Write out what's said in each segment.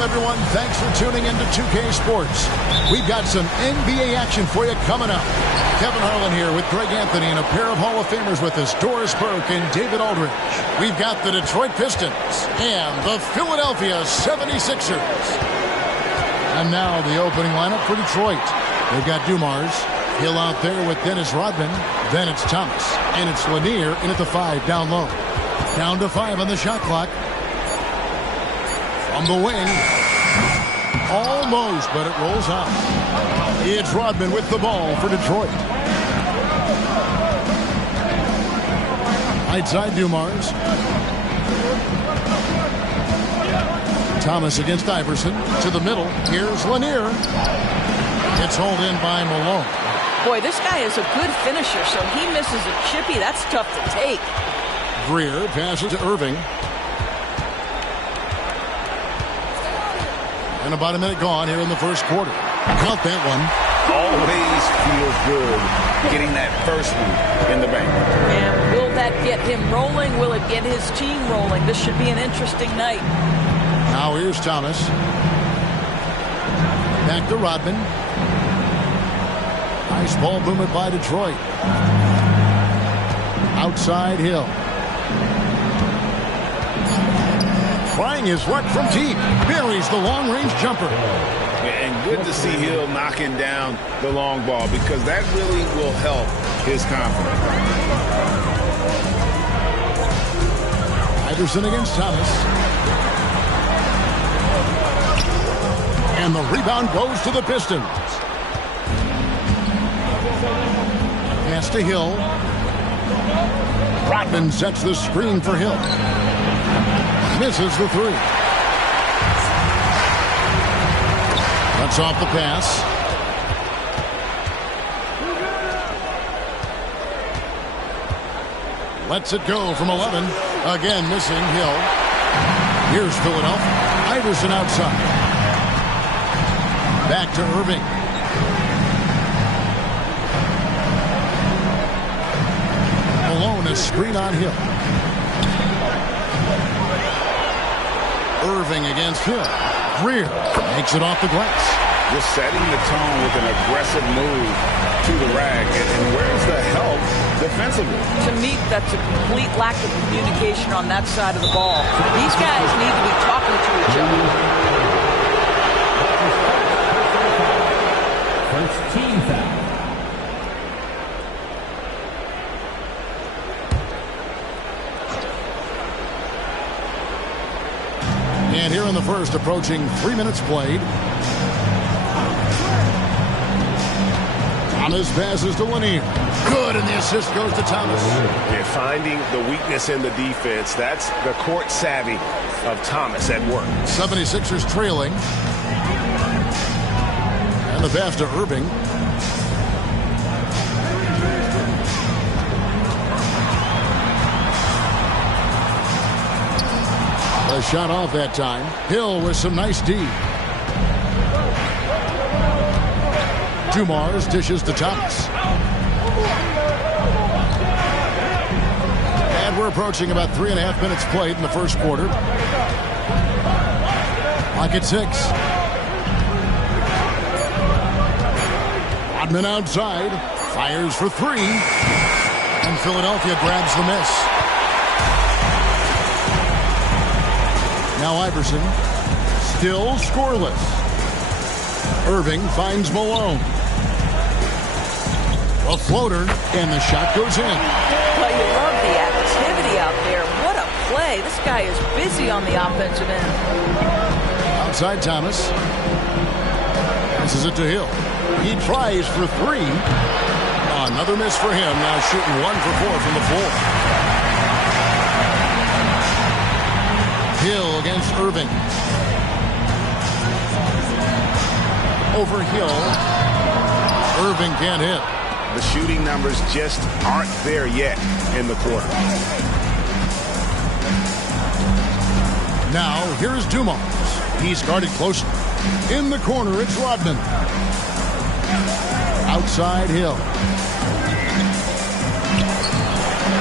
Welcome, everyone. Thanks for tuning into 2K Sports. We've got some NBA action for you coming up. Kevin Harlan here with Greg Anthony and a pair of Hall of Famers with us, Doris Burke and David Aldridge. We've got the Detroit Pistons and the Philadelphia 76ers. And now the opening lineup for Detroit. They've got Dumars, Hill out there with Dennis Rodman. Then it's Thomas, and it's Lanier in at the 5 down low. Down to 5 on the shot clock. From the wing. Almost, but it rolls out. It's Rodman with the ball for Detroit. Right side, Dumars. Thomas against Iverson. To the middle. Here's Lanier. It's hauled in by Malone. Boy, this guy is a good finisher, so he misses a chippy. That's tough to take. Greer passes to Irving. And about a minute gone here in the first quarter. Count that one. Always feels good getting that first one in the bank. And will that get him rolling? Will it get his team rolling? This should be an interesting night. Now here's Thomas. Back to Rodman. Nice ball movement by Detroit. Outside Hill. Trying his luck from deep. Buries the long-range jumper. And good to see Hill knocking down the long ball because that really will help his confidence. Iverson against Thomas. And the rebound goes to the Pistons. Pass to Hill. Rodman sets the screen for Hill. Misses the 3. Cuts off the pass. Lets it go from 11. Again missing Hill. Here's Philadelphia. Iverson outside. Back to Irving. Malone, a screen on Hill. Irving against Hill. Greer makes it off the glass. Just setting the tone with an aggressive move to the rack. And where's the help defensively? To me, that's a complete lack of communication on that side of the ball. These guys need to be talking to each other. First team foul. And here in the first, approaching 3 minutes played. Thomas passes to Lanier. Good, and the assist goes to Thomas. Yeah, finding the weakness in the defense. That's the court savvy of Thomas at work. 76ers trailing. And the pass to Irving. A shot off that time. Hill with some nice D. Dumars dishes to Thomas. And we're approaching about 3.5 minutes played in the first quarter. Clock at 6. Rodman outside. Fires for 3. And Philadelphia grabs the miss. Now Iverson, still scoreless. Irving finds Malone. A floater, and the shot goes in. Well, you love the activity out there. What a play. This guy is busy on the offensive end. Outside Thomas. Passes it to Hill. He tries for 3. Another miss for him. Now shooting 1 for 4 from the floor. Hill against Irving. Over Hill. Irving can't hit. The shooting numbers just aren't there yet in the quarter. Now, here's Dumars. He's guarded closely. In the corner, it's Rodman. Outside Hill.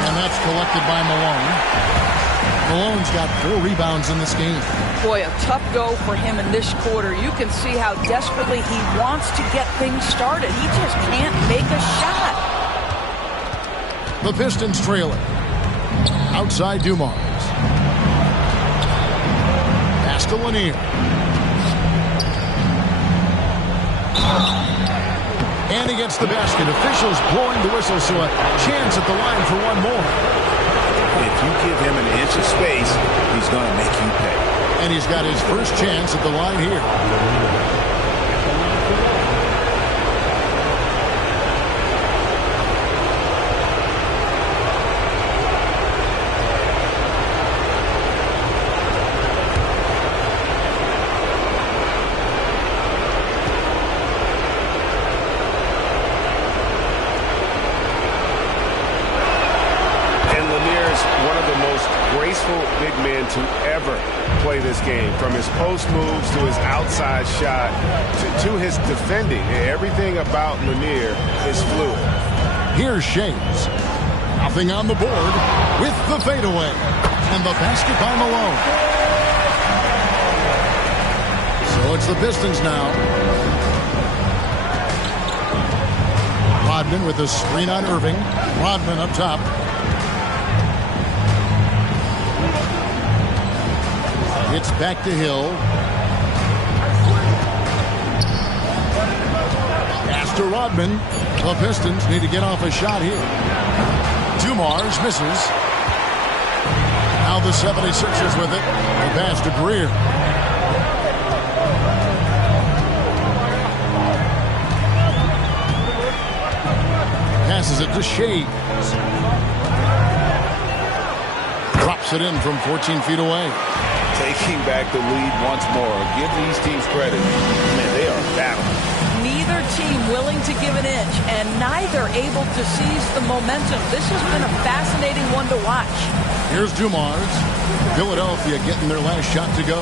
And that's collected by Malone. Malone's got 4 rebounds in this game. Boy, a tough go for him in this quarter. You can see how desperately he wants to get things started. He just can't make a shot. The Pistons trail it. Outside Dumars. Pass to Lanier. And he gets the basket. Officials blowing the whistle, so a chance at the line for one more. If you give him an inch of space, he's going to make you pay. And he's got his first chance at the line here. Big man to ever play this game, from his post moves to his outside shot to his defending. Everything about Lanier is fluid. Here's Shays. Nothing on the board with the fadeaway. And the basket by Malone. So it's the Pistons now. Rodman with a screen on Irving. Rodman up top. It's back to Hill. Pass to Rodman. The Pistons need to get off a shot here. Dumars misses. Now the 76ers with it. The pass to Greer. Passes it to Shays. Drops it in from 14 feet away. Taking back the lead once more. Give these teams credit. Man, they are battling. Neither team willing to give an inch, and neither able to seize the momentum. This has been a fascinating one to watch. Here's Dumars. Philadelphia getting their last shot to go.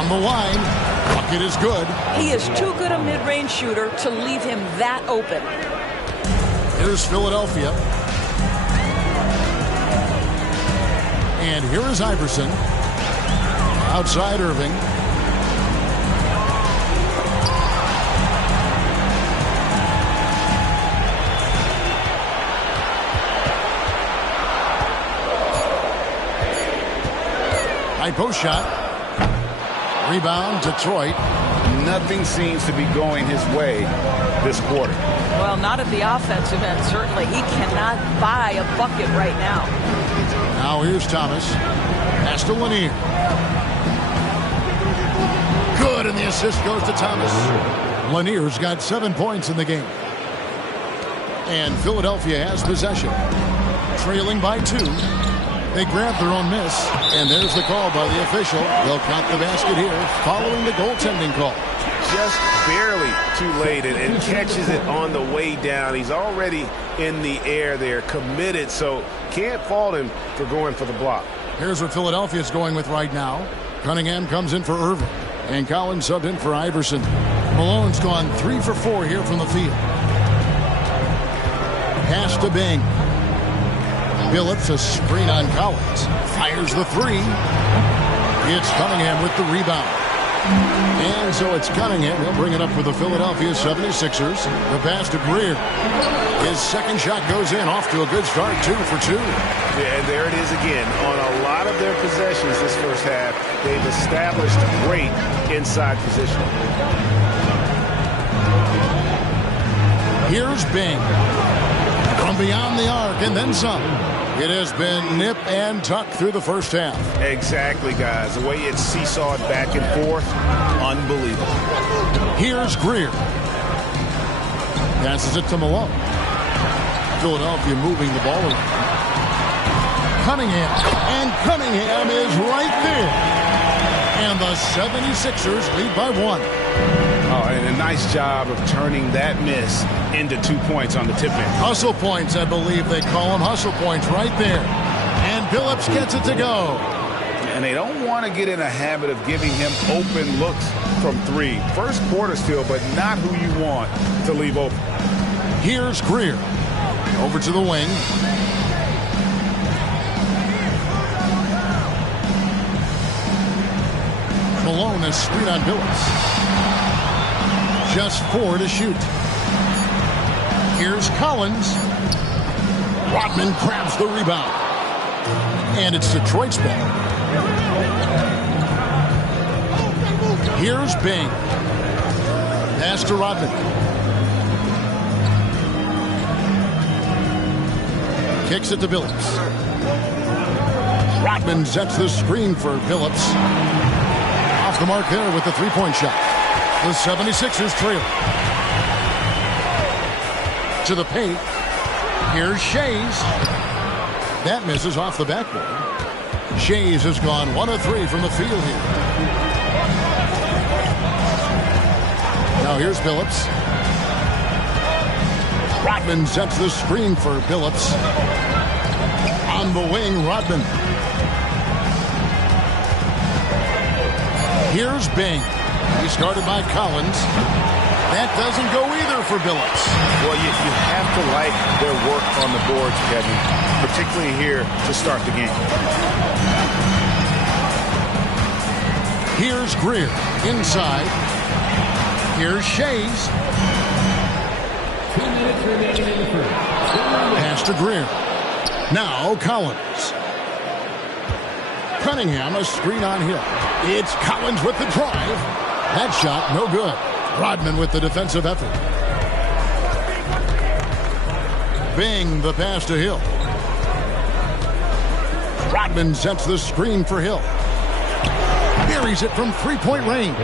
On the line. Bucket is good. He is too good a mid-range shooter to leave him that open. Here's Philadelphia. And here is Iverson. Outside Irving. High post shot. Rebound, Detroit. Nothing seems to be going his way this quarter. Well, not at the offensive end, certainly. He cannot buy a bucket right now. Now here's Thomas. Pass to Lanier. Good, and the assist goes to Thomas. Lanier's got 7 points in the game. And Philadelphia has possession. Trailing by 2. They grab their own miss. And there's the call by the official. They'll count the basket here following the goaltending call. Just barely too late and catches it on the way down. He's already in the air there, committed, so can't fault him for going for the block. Here's what Philadelphia's going with right now. Cunningham comes in for Irving. And Collins subbed in for Iverson. Malone's gone 3 for 4 here from the field. Pass to Bing. Billups, a screen on Collins. Fires the 3. It's Cunningham with the rebound. And so it's Cunningham. He'll bring it up for the Philadelphia 76ers. The pass to Greer. His second shot goes in. Off to a good start. 2 for 2. Yeah, and there it is again. On a lot of their possessions this first half, they've established great inside position. Here's Bing. From beyond the arc and then some. It has been nip and tuck through the first half. Exactly, guys. The way it's seesawed back and forth, unbelievable. Here's Greer. Passes it to Malone. Philadelphia moving the ball around. Cunningham. And Cunningham is right there. And the 76ers lead by 1. Oh, and a nice job of turning that miss into 2 points on the tip in. Hustle points, I believe they call them. Hustle points right there. And Billups gets it to go. And they don't want to get in a habit of giving him open looks from 3. First quarter still, but not who you want to leave open. Here's Greer. Over to the wing. Malone has screen on Billups. Just 4 to shoot. Here's Collins. Rodman grabs the rebound. And it's Detroit's ball. Here's Bing. Pass to Rodman. Kicks it to Billups. Rodman sets the screen for Billups. Off the mark there with the three-point shot. The 76ers trail. To the paint. Here's Shays. That misses off the backboard. Shays has gone 1 of 3 from the field here. Now here's Billups. Rodman sets the screen for Billups. On the wing, Rodman. Here's Bing. He's guarded by Collins. That doesn't go either for Billups. Well, you have to like their work on the boards, Kevin, particularly here to start the game. Here's Greer inside. Here's Shays. 2 minutes remaining in the first. Pass to Greer. Now Collins. Cunningham, a screen on Hill. It's Collins with the drive. That shot, no good. Rodman with the defensive effort. Bing, the pass to Hill. Rodman sets the screen for Hill. Buries it from three-point range.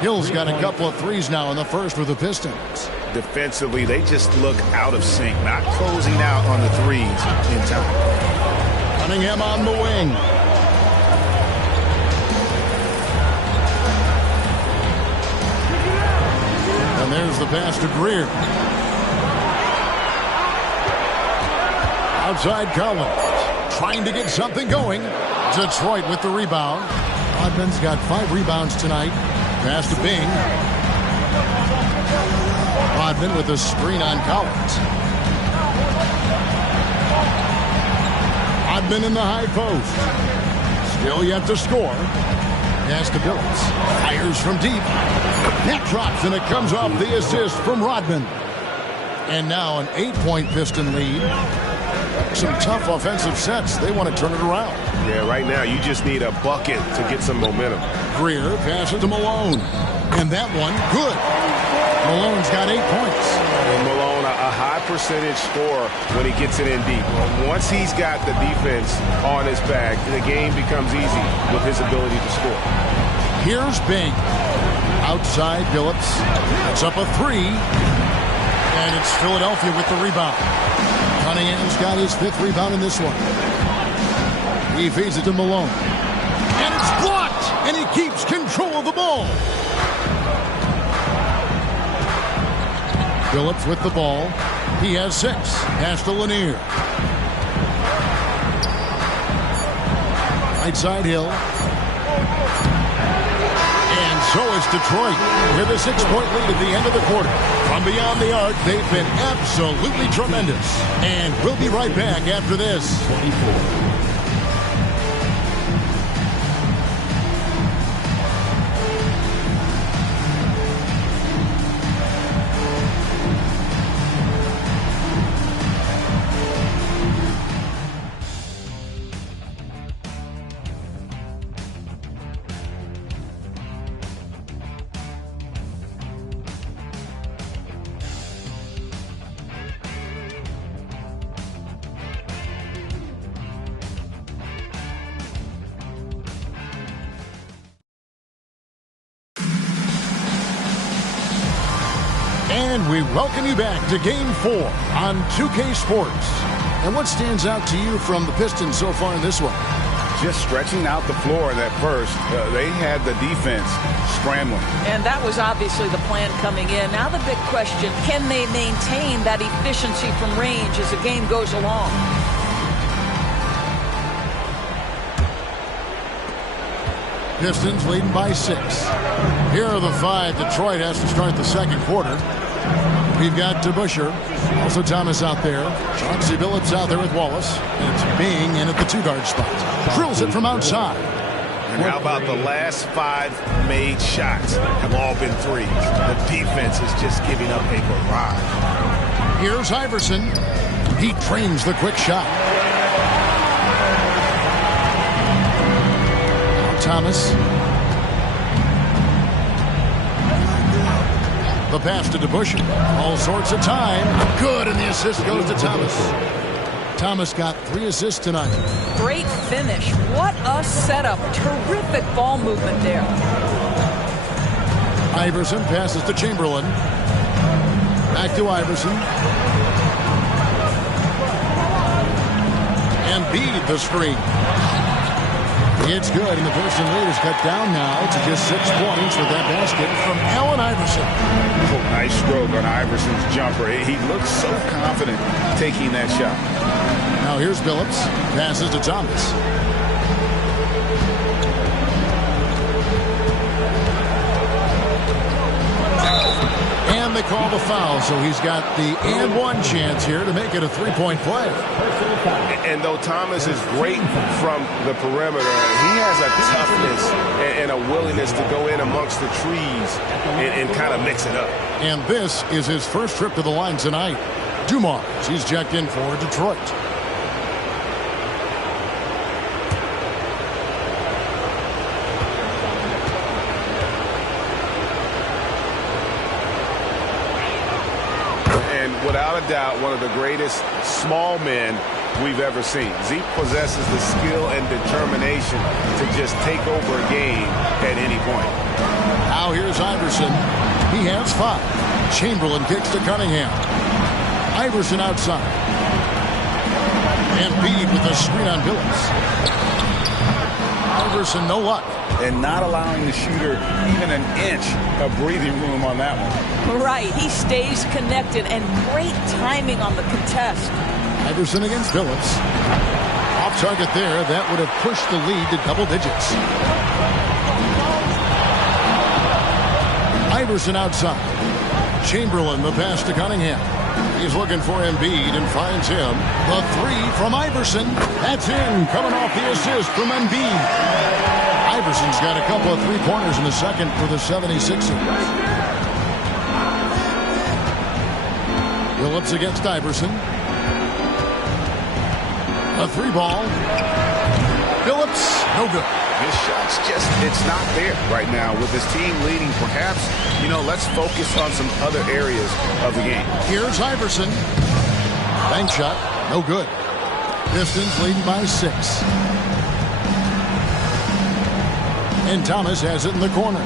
Hill's got a couple of threes now in the first with the Pistons. Defensively, they just look out of sync, not closing out on the threes in time. Cunningham on the wing. And there's the pass to Greer. Outside Collins. Trying to get something going. Detroit with the rebound. Rodman's got 5 rebounds tonight. Pass to Bing. Rodman with a screen on Collins. Rodman in the high post. Still yet to score. Pass to Billups. Fires from deep. That drops, and it comes off the assist from Rodman. And now an 8-point Piston lead. Some tough offensive sets. They want to turn it around. Yeah, right now you just need a bucket to get some momentum. Greer passes to Malone. And that one, good. Malone's got 8 points. And Malone, a high percentage scorer when he gets it in deep. Once he's got the defense on his back, the game becomes easy with his ability to score. Here's Bing. Outside Billups. That's up a 3. And it's Philadelphia with the rebound. Cunningham's got his 5th rebound in this one. He feeds it to Malone. And it's blocked! And he keeps control of the ball. Billups with the ball. He has 6. Pass to Lanier. Right side Hill. And so is Detroit with a 6-point lead at the end of the quarter. From beyond the arc, they've been absolutely tremendous. And we'll be right back after this. 24. And we welcome you back to Game 4 on 2K Sports. And what stands out to you from the Pistons so far in this one? Just stretching out the floor that first. They had the defense scrambling. And that was obviously the plan coming in. Now the big question, can they maintain that efficiency from range as the game goes along? Pistons leading by 6. Here are the 5. Detroit has to start the second quarter. We've got Busher. Also Thomas out there. Chauncey Billups out there with Wallace. And it's Bing in at the 2-guard spot. Drills it from outside. And how about the last 5 made shots have all been threes? The defense is just giving up a barrage. Here's Iverson. He trains the quick shot. Now Thomas. The pass to DeBusschere. All sorts of time. Good, and the assist goes to Thomas. Thomas got 3 assists tonight. Great finish. What a setup. Terrific ball movement there. Iverson passes to Chamberlain. Back to Iverson. And Embiid the screen. It's good, and the Pistons lead is cut down now to just 6 points with that basket from Allen Iverson. Oh, nice stroke on Iverson's jumper. He looks so confident taking that shot. Now here's Phillips. Passes to Thomas. And they call the foul, so he's got the and one chance here to make it a 3-point play. And though Thomas is great from the perimeter, he has a toughness and a willingness to go in amongst the trees and kind of mix it up. And this is his first trip to the line tonight. Dumars, he's checked in for Detroit. Without a doubt, one of the greatest small men we've ever seen. Zeke possesses the skill and determination to just take over a game at any point. Now here's Iverson. He has 5. Chamberlain kicks to Cunningham. Iverson outside. And Embiid with a screen on Billups. Iverson, no luck. And not allowing the shooter even an inch of breathing room on that one. Right. He stays connected, and great timing on the contest. Iverson against Phillips. Off target there. That would have pushed the lead to double digits. Iverson outside. Chamberlain, the pass to Cunningham. He's looking for Embiid and finds him. The 3 from Iverson. That's in. Coming off the assist from Embiid. Iverson's got a couple of 3-pointers in the second for the 76ers. Phillips against Iverson. A 3-ball. Phillips, no good. His shot's it's not there right now with his team leading. Perhaps, let's focus on some other areas of the game. Here's Iverson. Bank shot, no good. Pistons leading by 6. And Thomas has it in the corner.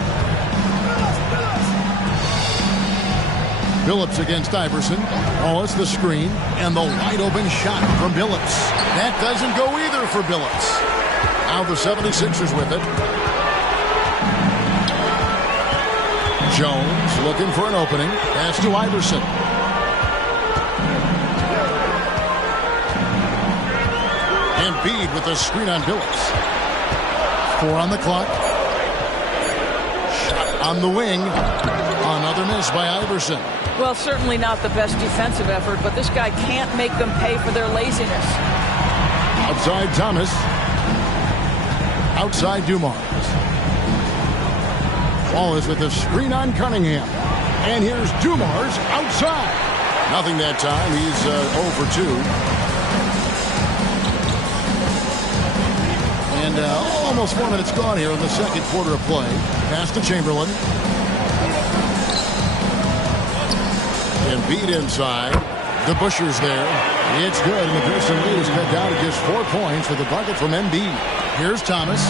Billups against Iverson. Oh, it's the screen. And the wide open shot from Billups. That doesn't go either for Billups. Now the 76ers with it. Jones looking for an opening. Pass to Iverson. Embiid with a screen on Billups. 4 on the clock. Shot on the wing. Another miss by Iverson. Well, certainly not the best defensive effort, but this guy can't make them pay for their laziness. Outside Thomas. Outside Dumars. Wallace with a screen on Cunningham. And here's Dumars outside. Nothing that time. He's 0 for 2. And almost 4 minutes gone here in the second quarter of play. Pass to Chamberlain. Embiid inside. DeBusschere's there. It's good, and the Pistons lead is cut down to just 4 points with the bucket from Embiid. Here's Thomas.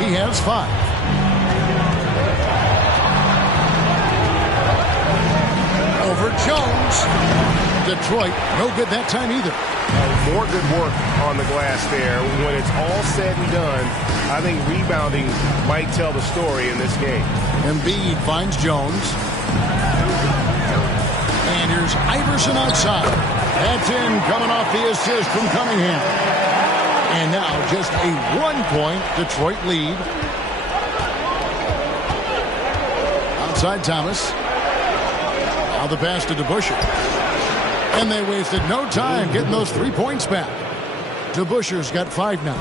He has 5. Over Jones. Detroit, no good that time either. More good work on the glass there. When it's all said and done, I think rebounding might tell the story in this game. Embiid finds Jones. And here's Iverson outside. That's in, coming off the assist from Cunningham. And now just a 1-point Detroit lead. Outside Thomas. Now the pass to DeBusschere. And they wasted no time getting those 3 points back. DeBusschere's got 5 now.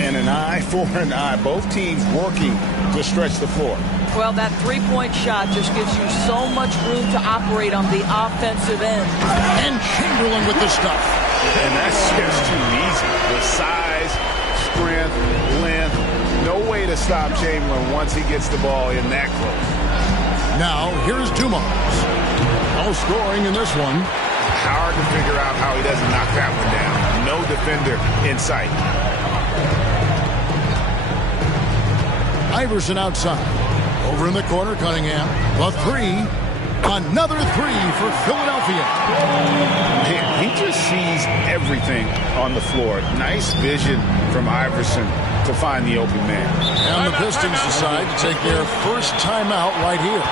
And an eye for an eye. Both teams working to stretch the floor. Well, that three-point shot just gives you so much room to operate on the offensive end. And Chamberlain with the stuff. And that's just too easy. With size, strength, length, no way to stop Chamberlain once he gets the ball in that close. Now, here's Dumars. No scoring in this one. Hard to figure out how he doesn't knock that one down. No defender in sight. Iverson outside. Over in the corner, Cunningham. The three. Another three for Philadelphia. Man, he just sees everything on the floor. Nice vision from Iverson to find the open man. And the Pistons decide to take their first timeout right here.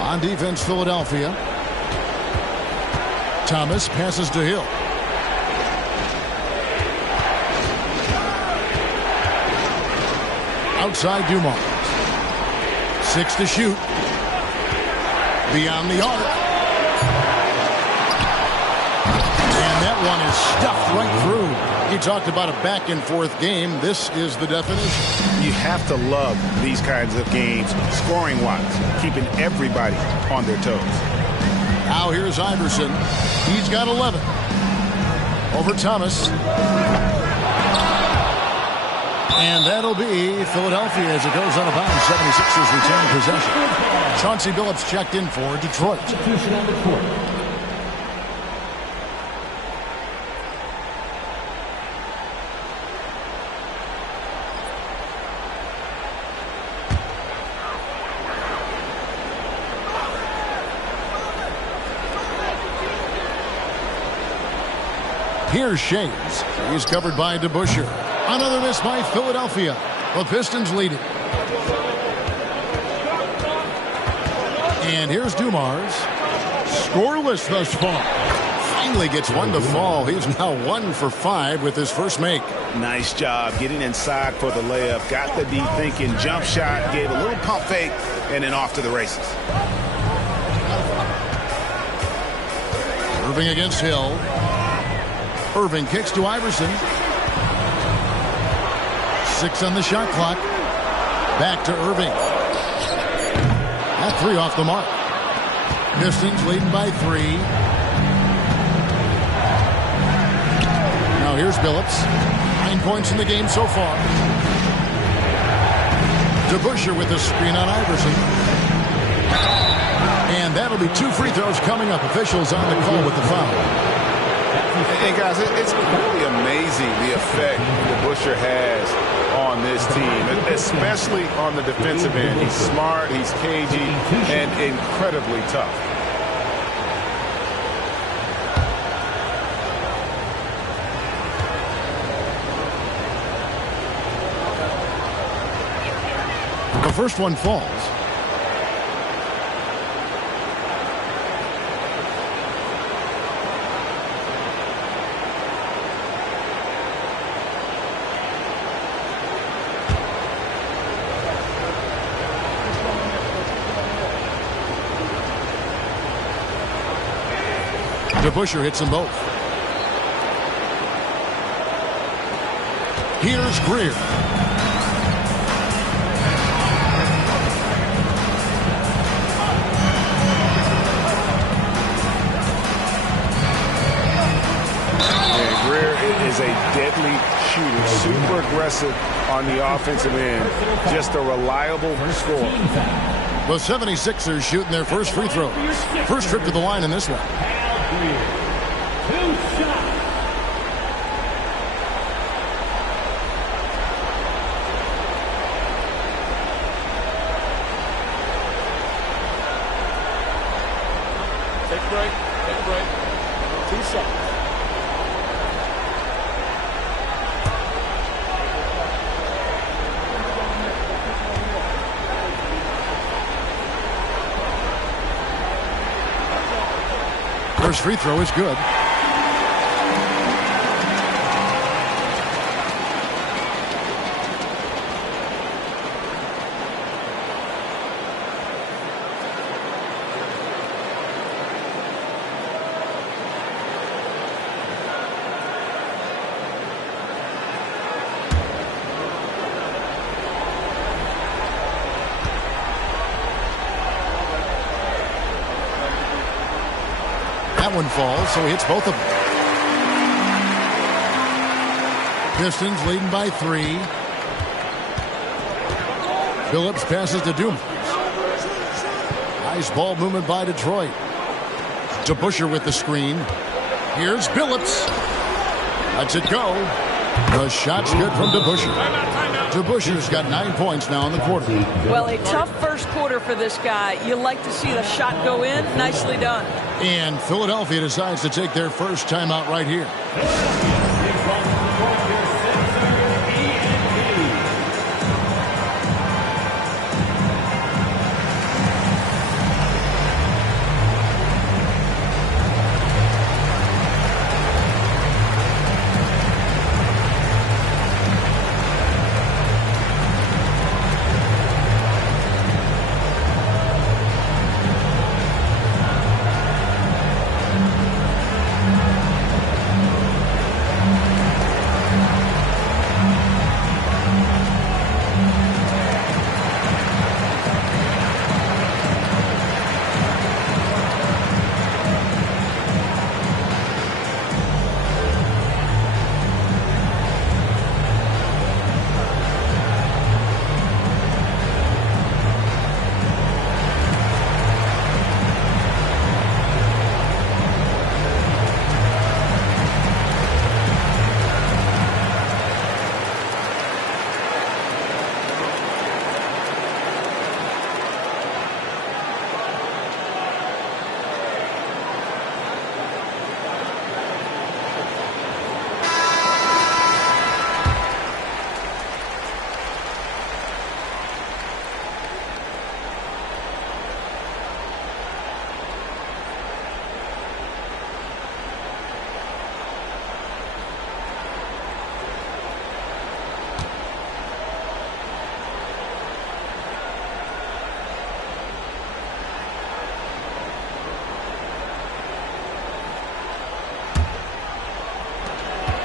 On defense, Philadelphia. Thomas passes to Hill. Outside Dumars. 6 to shoot. Beyond the arc. And that one is stuffed right through. You talked about a back-and-forth game. This is the definition. You have to love these kinds of games, scoring-wise, keeping everybody on their toes. Now here's Iverson. He's got 11. Over Thomas. And that'll be Philadelphia as it goes out of bounds. 76ers retain possession. Chauncey Billups checked in for Detroit. Substitution on the court. Here's Shades. He's covered by DeBusschere. Another miss by Philadelphia. The Pistons lead it. And here's Dumars. Scoreless thus far. Finally gets one to fall. He's now 1 for 5 with his first make. Nice job getting inside for the layup. Got the deep thinking jump shot. Gave a little pump fake. And then off to the races. Irving against Hill. Irving kicks to Iverson. 6 on the shot clock. Back to Irving. That 3 off the mark. Pistons leading by 3. Now here's Billups. 9 points in the game so far. DeBusschere with the screen on Iverson. And that'll be 2 free throws coming up. Officials on the call with the foul. And guys, it's really amazing the effect DeBusschere has on this team, especially on the defensive end. He's smart, he's cagey, and incredibly tough. The first one falls. DeBusschere hits them both. Here's Greer. And Greer is a deadly shooter, super aggressive on the offensive end, just a reliable scorer. The 76ers shooting their first free throw. First trip to the line in this one. 2 shots. Take a break. Take a break. 2 shots. First free throw is good. That one falls, so he hits both of them. Pistons leading by 3. Phillips passes to Dumas. Nice ball movement by Detroit. DeBusschere with the screen. Here's Phillips. Lets it go. The shot's good from DeBusschere. DeBusschere's got 9 points now in the quarter. Well, a tough first quarter for this guy. You like to see the shot go in. Nicely done. And Philadelphia decides to take their first timeout right here.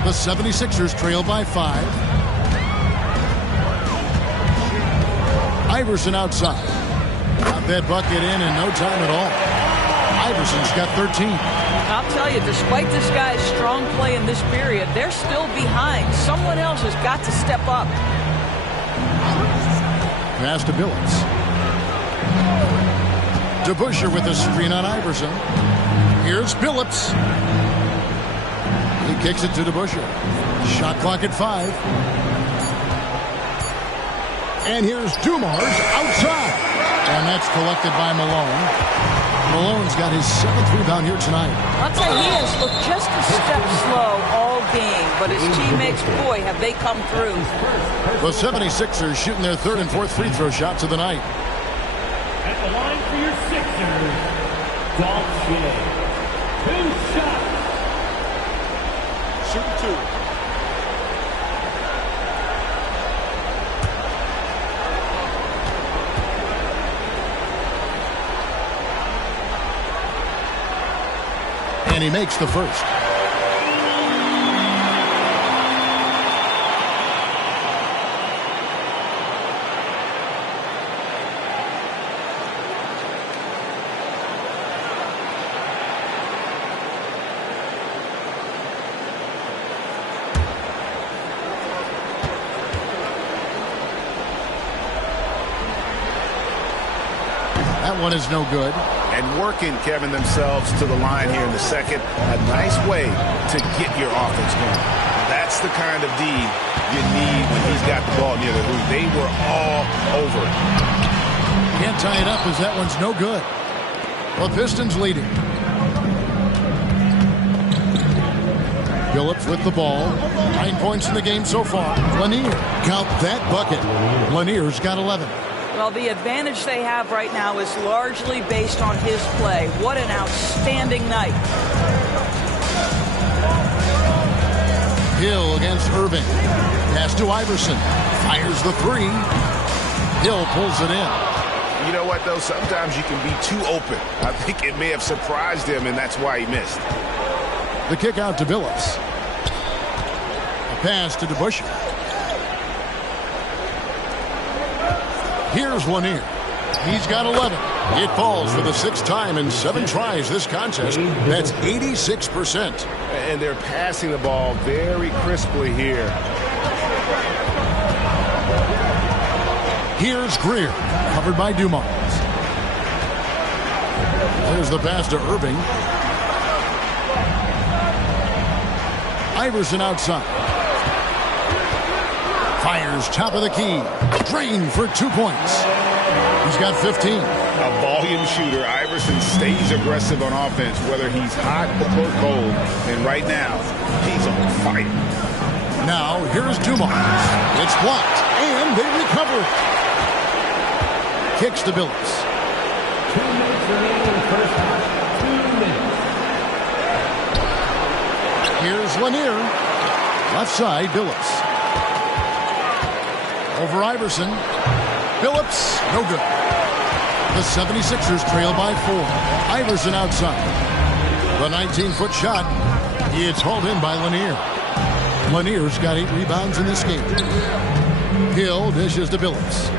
The 76ers trail by 5. Iverson outside. Got that bucket in no time at all. Iverson's got 13. I'll tell you, despite this guy's strong play in this period, they're still behind. Someone else has got to step up. Pass to Billups. DeBusschere with a screen on Iverson. Here's Billups. He kicks it to DeBusschere. Shot clock at 5. And here's Dumars outside. And that's collected by Malone. Malone's got his 7th rebound here tonight. I'll tell you, he has looked just a step slow all game, but his teammates, boy, have they come through. The 76ers shooting their 3rd and 4th free throw shots of the night. At the line for your Sixers, Dolce. 2 shots. Shoot 2. And he makes the first. That one is no good. And working, Kevin, themselves to the line here in the second. A nice way to get your offense going. That's the kind of D you need when he's got the ball near the hoop. They were all over it. Can't tie it up as that one's no good. The Pistons leading. Phillips with the ball. 9 points in the game so far. Lanier, count that bucket. Lanier's got 11. Well, the advantage they have right now is largely based on his play. What an outstanding night. Hill against Irving. Pass to Iverson. Fires the 3. Hill pulls it in. You know what, though? Sometimes you can be too open. I think it may have surprised him, and that's why he missed. The kick out to Billups. A pass to DeBusschere. Here's Lanier. He's got 11. It falls for the 6th time in 7 tries this contest. That's 86%. And they're passing the ball very crisply here. Here's Greer. Covered by Dumars. There's the pass to Irving. Iverson outside. Fires top of the key. Drained for 2 points. He's got 15. A volume shooter. Iverson stays aggressive on offense, whether he's hot or cold. And right now, he's on fire. Now, here's Dumars. It's blocked, and they recover it. Kicks to Billups. 2 minutes remaining in the first half. 2 minutes. Here's Lanier. Left side, Billups. Over Iverson. Billups, no good. The 76ers trail by 4. Iverson outside. The 19-foot shot. It's hauled in by Lanier. Lanier's got 8 rebounds in this game. Hill dishes to Billups.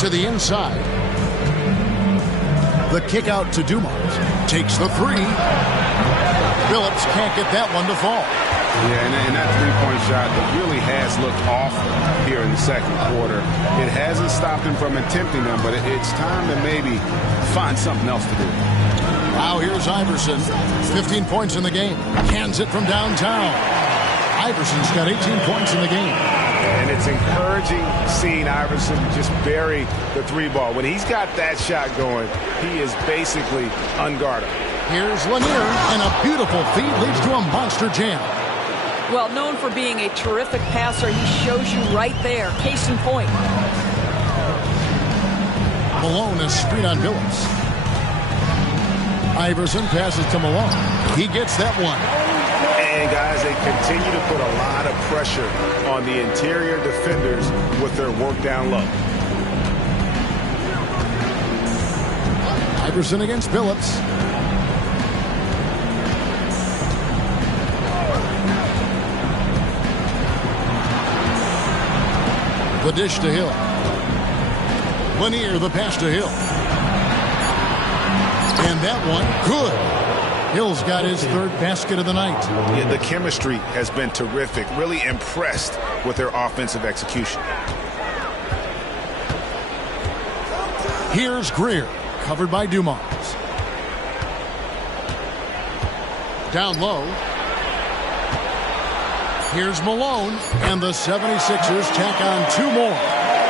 To the inside. The kick out to Dumars. Takes the 3. Billups can't get that one to fall. Yeah, and that three-point shot that really has looked off here in the second quarter. It hasn't stopped him from attempting them, but it's time to maybe find something else to do. Now here's Iverson. 15 points in the game. Cans it from downtown. Iverson's got 18 points in the game. And it's encouraging seeing Iverson just bury the 3-ball. When he's got that shot going, he is basically unguardable. Here's Lanier, and a beautiful feed leads to a monster jam. Well, known for being a terrific passer, he shows you right there. Case in point. Malone is screen on Billups. Iverson passes to Malone. He gets that one. And, guys, they continue to put a lot of pressure on the interior defenders with their work down low. Iverson against Billups. The dish to Hill. Lanier, the pass to Hill. And that one, good. Hill's got his 3rd basket of the night. Yeah, the chemistry has been terrific. Really impressed with their offensive execution. Here's Greer, covered by Dumars. Down low. Here's Malone, and the 76ers tack on 2 more.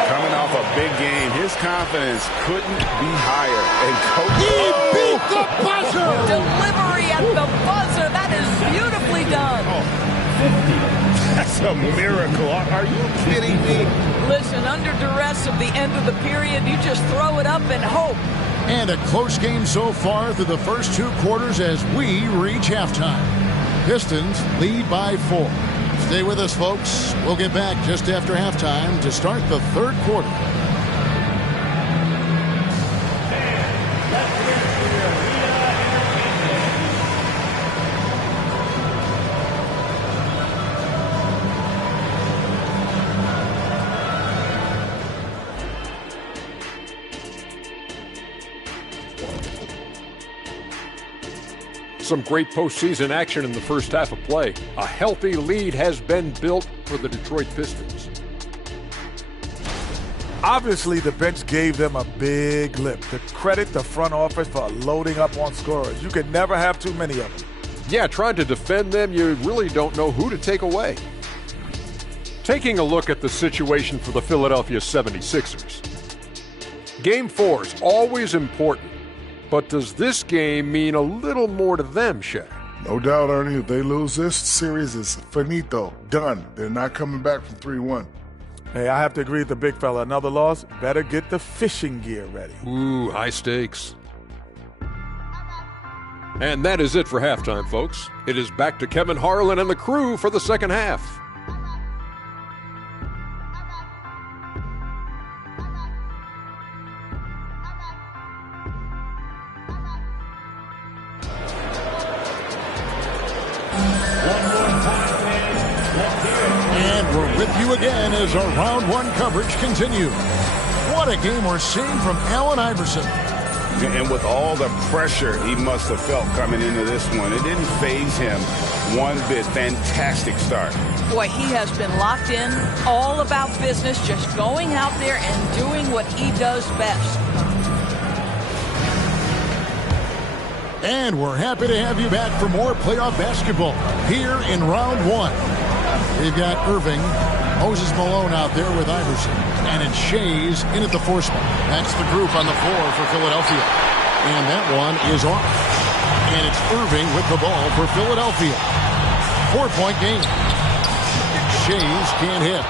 Coming off a big game, his confidence couldn't be higher. And He beat the buzzer! Delivery at the buzzer. That is beautifully done. That's a miracle. Are you kidding me? Listen, under duress of the end of the period, you just throw it up and hope. And a close game so far through the first 2 quarters as we reach halftime. Pistons lead by 4. Stay with us, folks. We'll get back just after halftime to start the 3rd quarter. Some great postseason action in the first half of play. A healthy lead has been built for the Detroit Pistons. Obviously, the bench gave them a big lift. To credit the front office for loading up on scorers. You can never have too many of them. Yeah, trying to defend them, you really don't know who to take away. Taking a look at the situation for the Philadelphia 76ers. Game 4 is always important. But does this game mean a little more to them, Shaq? No doubt, Ernie. If they lose this series, it's finito. Done. They're not coming back from 3-1. Hey, I have to agree with the big fella. Another loss, better get the fishing gear ready. Ooh, high stakes. And that is it for halftime, folks. It is back to Kevin Harlan and the crew for the second half. With you again as our round 1 coverage continues. What a game we're seeing from Allen Iverson. And with all the pressure he must have felt coming into this one, it didn't faze him one bit. Fantastic start. Boy, he has been locked in, all about business, just going out there and doing what he does best. And we're happy to have you back for more playoff basketball here in round 1. We've got Irving, Moses Malone out there with Iverson, and it's Shays in at the 4 spot. That's the group on the floor for Philadelphia. And that one is off. And it's Irving with the ball for Philadelphia. 4-point game. Shays can't hit.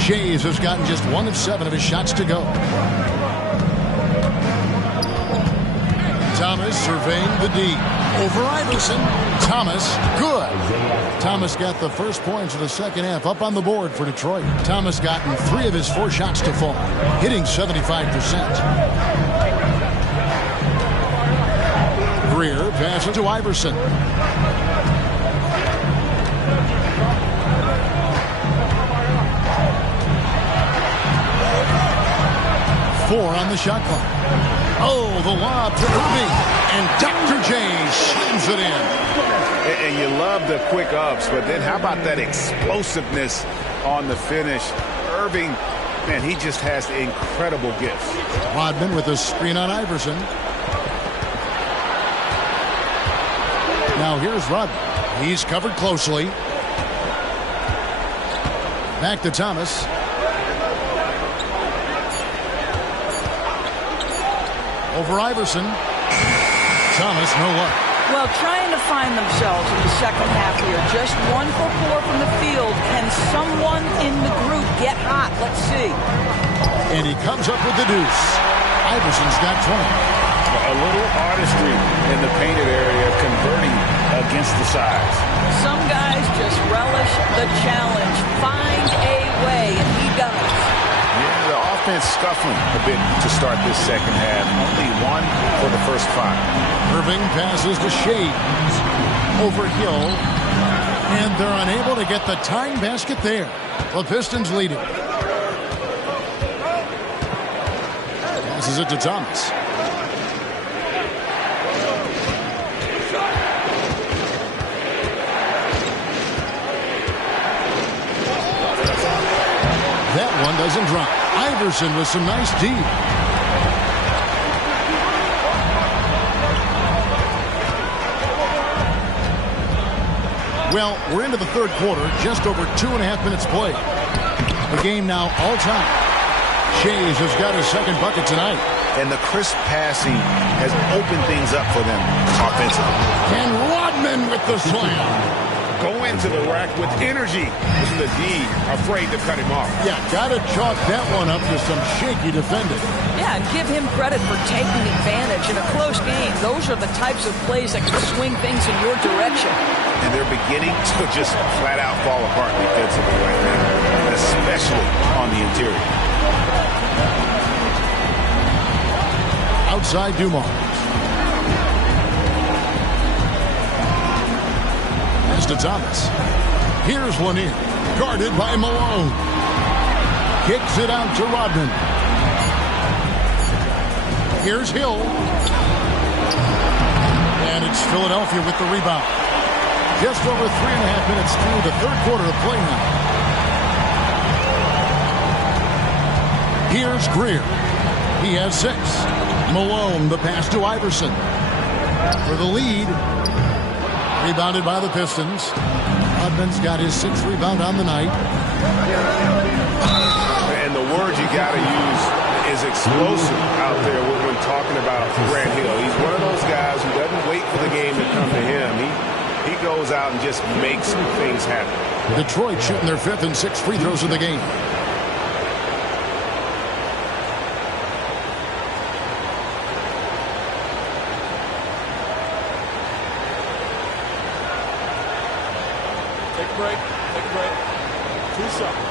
Shays has gotten just 1 of 7 of his shots to go. Thomas surveying the D. Over Iverson. Thomas, good. Thomas got the first points of the second half up on the board for Detroit. Thomas gotten 3 of his 4 shots to fall, hitting 75%. Greer passes to Iverson. Four on the shot clock. Oh, the lob to Irving, and Dr. J slams it in. And you love the quick ups, but then how about that explosiveness on the finish? Irving, man, he just has incredible gifts. Rodman with a screen on Iverson. Now here's Rodman. He's covered closely. Back to Thomas. Over Iverson. Thomas, no luck. Well, trying to find themselves in the second half here. Just 1 for 4 from the field. Can someone in the group get hot? Let's see. And he comes up with the deuce. Iverson's got 20. A little artistry in the painted area, converting against the size. Some guys just relish the challenge. Find a way, and he does. Yeah, the offense scuffling a bit to start this second half. Only 1 for the first 5. Irving passes to Shades. Over Hill. And they're unable to get the tying basket there. The Pistons lead it. Passes it to Thomas. That one doesn't drop. Iverson with some nice D. Well, we're into the third quarter, just over 2.5 minutes played. The game now all time. Shays has got his second bucket tonight. And the crisp passing has opened things up for them offensively. And Rodman with the slam. Go into the rack with energy. Isn't the D afraid to cut him off? Yeah, got to chalk that one up to some shaky defending. Yeah, and give him credit for taking advantage in a close game. Those are the types of plays that can swing things in your direction. And they're beginning to just flat out fall apart defensively right now, especially on the interior. Outside Dumars. Pass to Thomas. Here's Lanier. Guarded by Malone. Kicks it out to Rodman. Here's Hill. And it's Philadelphia with the rebound. Just over 3.5 minutes through the third quarter of play now. Here's Greer. He has 6. Malone, the pass to Iverson. For the lead. Rebounded by the Pistons. Rodman's got his 6th rebound on the night. And the word you got to use is explosive out there when talking about Grant Hill. He's one of those guys who doesn't wait for the game to come to him. He goes out and just makes things happen. Detroit shooting their 5th and 6th free throws of the game. Take a break. Take a break. 2 seconds.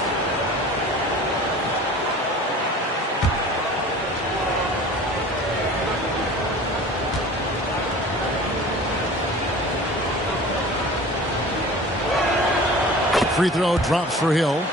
Free throw drops for Hill.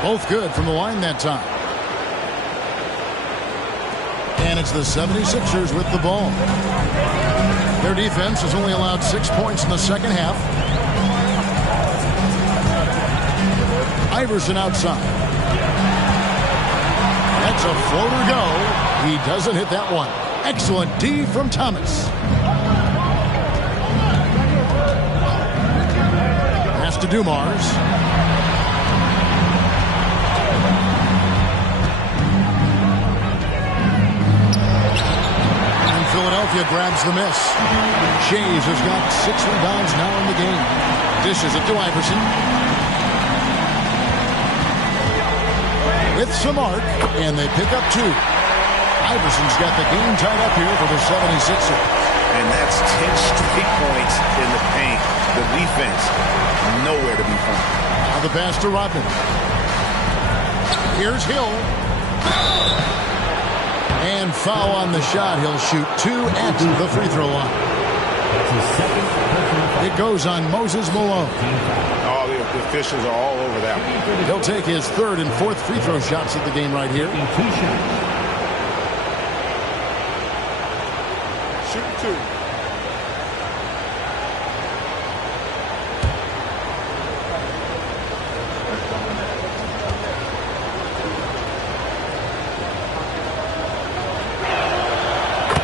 Both good from the line that time. And it's the 76ers with the ball. Their defense has only allowed 6 points in the second half. Iverson outside. That's a floater go. He doesn't hit that one. Excellent D from Thomas. Pass to Dumars. Philadelphia grabs the miss. Shays has got 6 rebounds now in the game. Dishes it to Iverson. With some arc, and they pick up 2. Iverson's got the game tied up here for the 76ers. And that's 10 straight points in the paint. The defense, nowhere to be found. Now the pass to Rodman. Here's Hill. And foul on the shot. He'll shoot 2 at the free throw line. It goes on Moses Malone. Oh, the officials are all over that one. He'll take his 3rd and 4th free throw shots of the game right here. Shoot 2.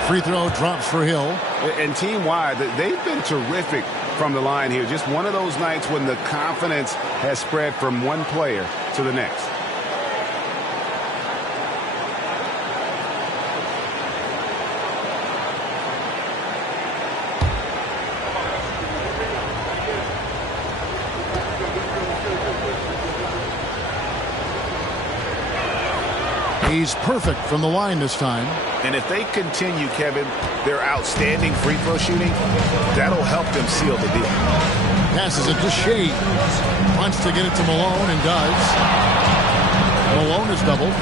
Free throw drops for Hill. And team-wide, they've been terrific from the line here. Just one of those nights when the confidence has spread from one player to the next. He's perfect from the line this time. And if they continue, Kevin, their outstanding free throw shooting, that'll help them seal the deal. Passes it to Shays. Wants to get it to Malone and does. Malone is doubled.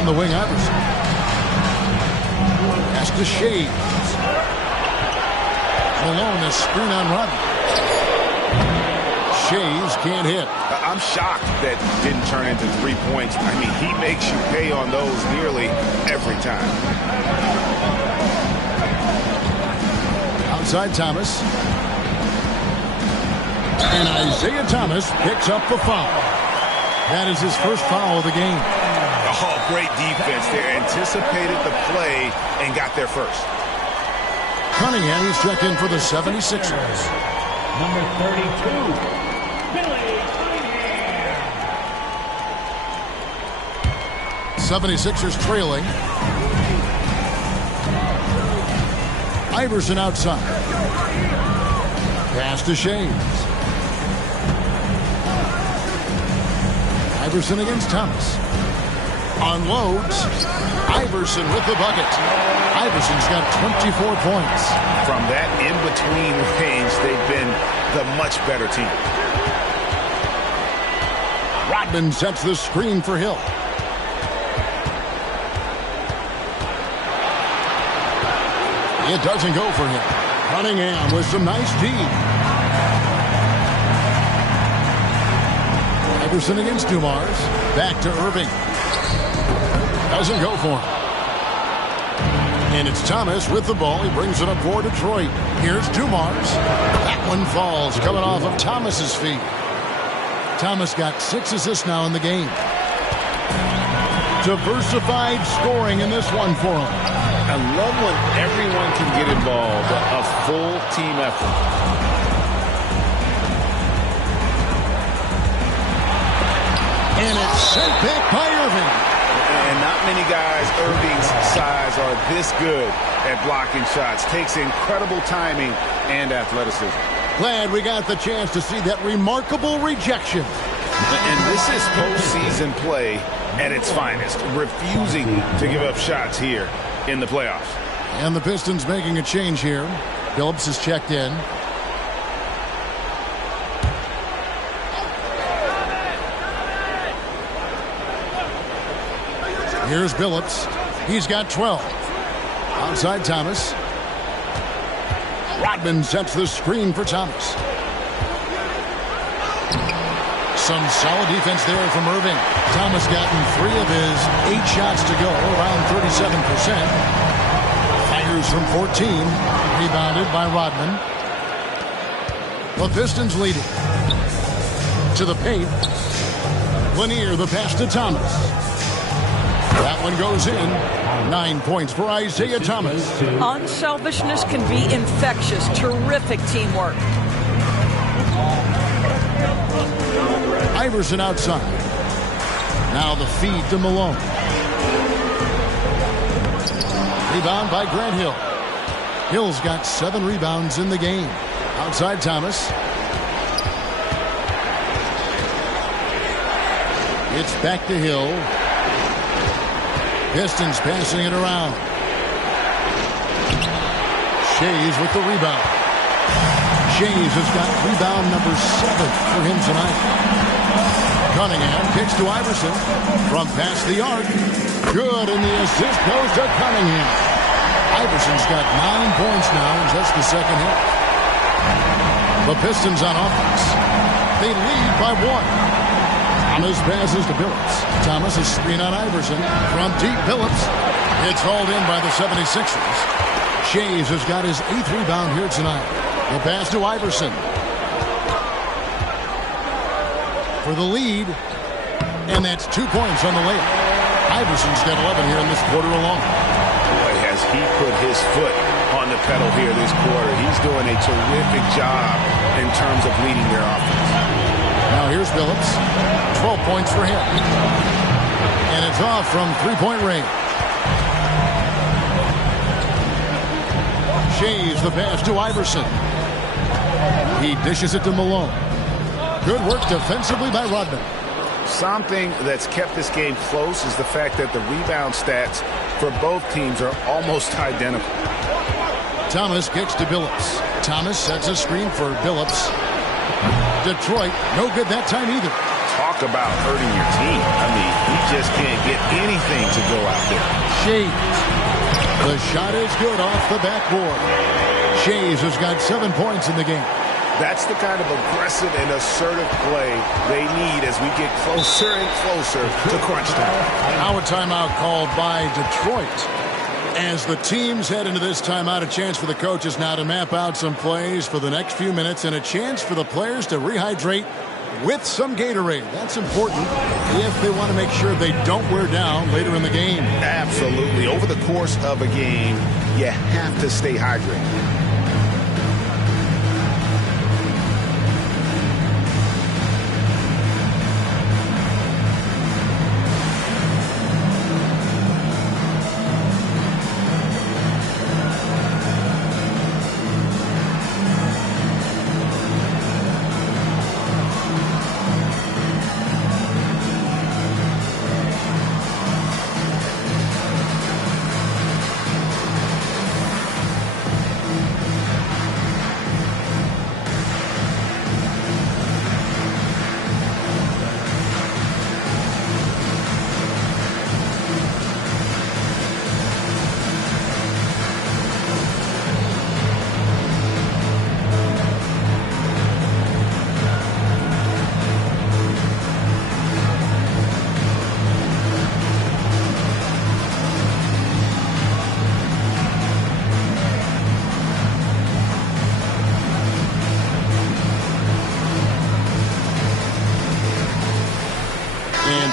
On the wing, Iverson. Pass to Shays. Malone is screen on Rodman. Shays can't hit. I'm shocked that didn't turn into 3 points. I mean, he makes you pay on those nearly every time. Outside Thomas. And Isaiah Thomas picks up the foul. That is his first foul of the game. Oh, great defense there. Anticipated the play and got there first. Cunningham is checked in for the 76ers. Number 32, Billy Cunningham. 76ers trailing. Iverson outside. Pass to Shays. Iverson against Thomas. Unloads. Iverson with the bucket. Iverson's got 24 points. From that in-between range, they've been the much better team. Rodman sets the screen for Hill. It doesn't go for him. Cunningham with some nice D. Iverson against Dumars. Back to Irving. Doesn't go for him. And it's Thomas with the ball. He brings it up for Detroit. Here's Dumars. That one falls, coming off of Thomas's feet. Thomas got 6 assists now in the game. Diversified scoring in this one for him. I love when everyone can get involved, a full team effort. And it's sent back by Irving. And not many guys Irving's size are this good at blocking shots. Takes incredible timing and athleticism. Glad we got the chance to see that remarkable rejection. And this is postseason play at its finest. Refusing to give up shots here in the playoffs. And the Pistons making a change here. Phillips is checked in. Here's Billups. He's got 12. Outside Thomas. Rodman sets the screen for Thomas. Some solid defense there from Irving. Thomas gotten 3 of his 8 shots to go, around 37%. Fires from 14. Rebounded by Rodman. The Pistons leading. To the paint. Lanier, the pass to Thomas. That one goes in. 9 points for Isaiah Thomas. Unselfishness can be infectious. Terrific teamwork. Iverson outside. Now the feed to Malone. Rebound by Grant Hill. Hill's got 7 rebounds in the game. Outside Thomas. It's back to Hill. Pistons passing it around. Shays with the rebound. Shays has got rebound number 7 for him tonight. Cunningham kicks to Iverson from past the arc. Good, and the assist goes to Cunningham. Iverson's got 9 points now in just the second half. The Pistons on offense. They lead by 1. Thomas passes to Billups. Thomas is screen on Iverson. From deep, Billups. It's hauled in by the 76ers. Shays has got his 8th rebound here tonight. The pass to Iverson. For the lead. And that's 2 points on the layup. Iverson's got 11 here in this quarter alone. Boy, has he put his foot on the pedal here this quarter. He's doing a terrific job in terms of leading their offense. Now here's Billups. 12 points for him. And it's off from 3-point range. Shays the pass to Iverson. He dishes it to Malone. Good work defensively by Rodman. Something that's kept this game close is the fact that the rebound stats for both teams are almost identical. Thomas kicks to Billups. Thomas sets a screen for Billups. Detroit, no good that time either. Talk about hurting your team. I mean, he just can't get anything to go out there. Shays. The shot is good off the backboard. Shays has got 7 points in the game. That's the kind of aggressive and assertive play they need as we get closer and closer to crunch time. Now a timeout called by Detroit. As the teams head into this timeout, a chance for the coaches now to map out some plays for the next few minutes and a chance for the players to rehydrate with some Gatorade. That's important if they want to make sure they don't wear down later in the game. Absolutely. Over the course of a game, you have to stay hydrated.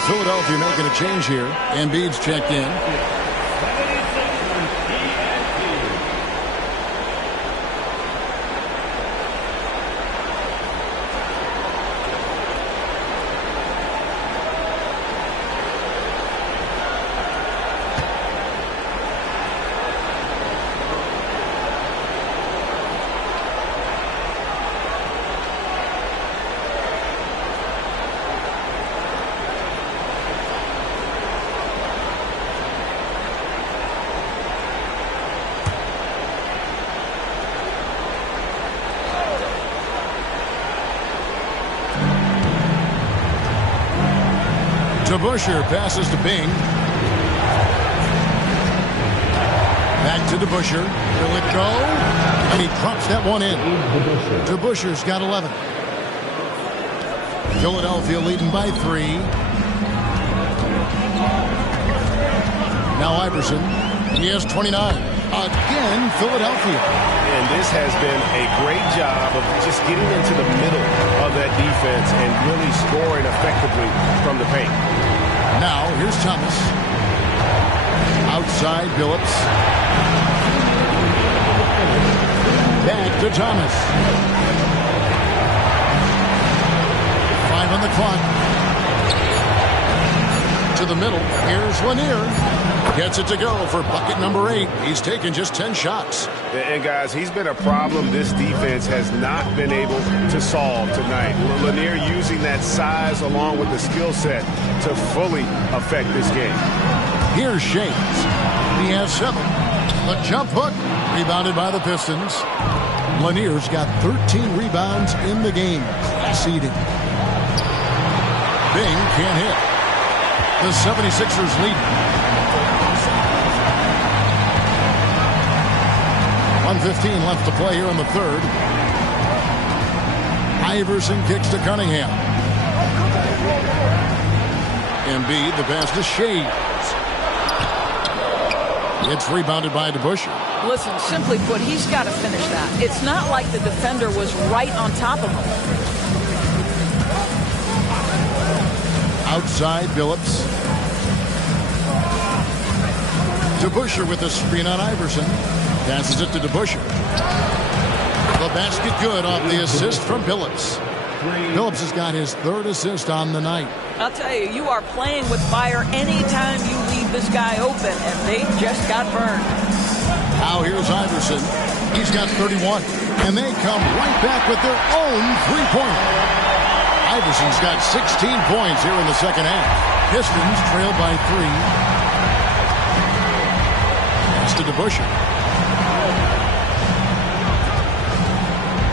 Philadelphia making a change here. Embiid's checked in. DeBusschere passes to Bing. Back to DeBusschere. Will it go? And he drops that one in. DeBusschere's got 11. Philadelphia leading by 3. Now Iverson. He has 29. Again, Philadelphia. And this has been a great job of just getting into the middle of that defense and really scoring effectively from the paint. Now, here's Thomas. Outside, Billups. Back to Thomas. 5 on the clock. To the middle. Here's Lanier. Gets it to go for bucket number 8. He's taken just 10 shots. And, guys, he's been a problem this defense has not been able to solve tonight. Lanier using that size along with the skill set to fully affect this game. Here's Shades. He has 7. The jump hook. Rebounded by the Pistons. Lanier's got 13 rebounds in the game. Class eating. Bing can't hit. The 76ers lead. 1:15 left to play here in the third. Iverson kicks to Cunningham. Embiid, the pass to Shades. It's rebounded by DeBusschere. Listen, simply put, he's got to finish that. It's not like the defender was right on top of him. Outside, Billups. DeBusschere with a screen on Iverson. Passes it to DeBusschere. The basket good off the assist from Billups. Billups has got his 3rd assist on the night. I'll tell you, you are playing with fire anytime you leave this guy open, and they just got burned. Now here's Iverson. He's got 31, and they come right back with their own three-pointer. Iverson's got 16 points here in the second half. Pistons trail by 3. Pass to DeBusschere.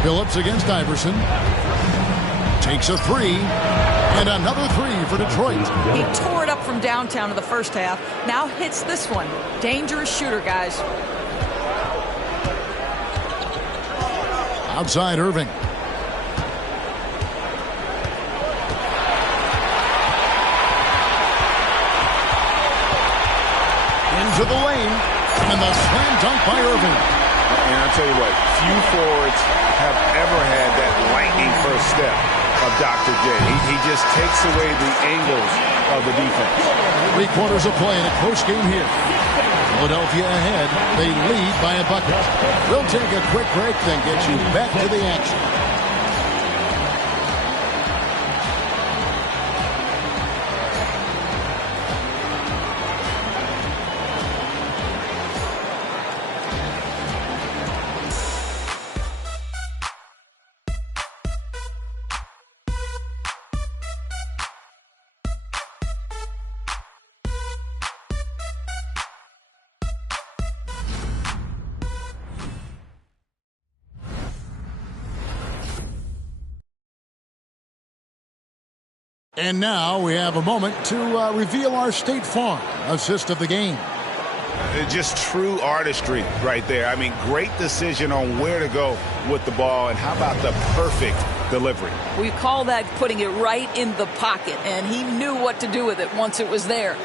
Billups against Iverson. Takes a 3. And another 3 for Detroit. He tore it up from downtown in the first half. Now hits this one. Dangerous shooter, guys. Outside Irving. into the lane. And the slam dunk by Irving. And I'll tell you what, few forwards have ever had that lightning first step of Dr. J. He just takes away the angles of the defense. 3 quarters of play in a close game here. Philadelphia ahead. They lead by a bucket. We'll take a quick break, then get you back to the action. And now we have a moment to reveal our State Farm assist of the game. Just true artistry right there. I mean, great decision on where to go with the ball, and how about the perfect delivery? We call that putting it right in the pocket, and he knew what to do with it once it was there.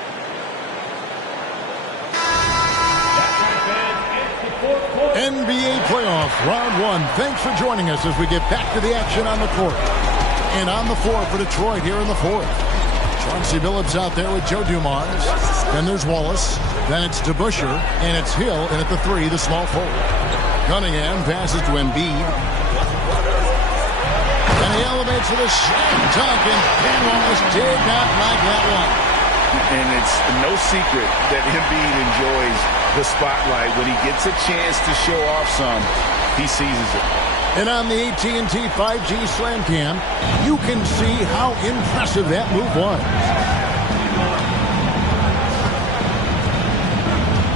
NBA playoff round 1. Thanks for joining us as we get back to the action on the court. And on the floor for Detroit here in the 4th. Chauncey Billups out there with Joe Dumars. Then there's Wallace. Then it's DeBusschere. And it's Hill. And at the 3, the small forward. Cunningham passes to Embiid. And he elevates to the slam dunk. And Ben Wallace did not like that one. And it's no secret that Embiid enjoys the spotlight. When he gets a chance to show off some, he seizes it. And on the AT&T 5G Slam Cam, you can see how impressive that move was.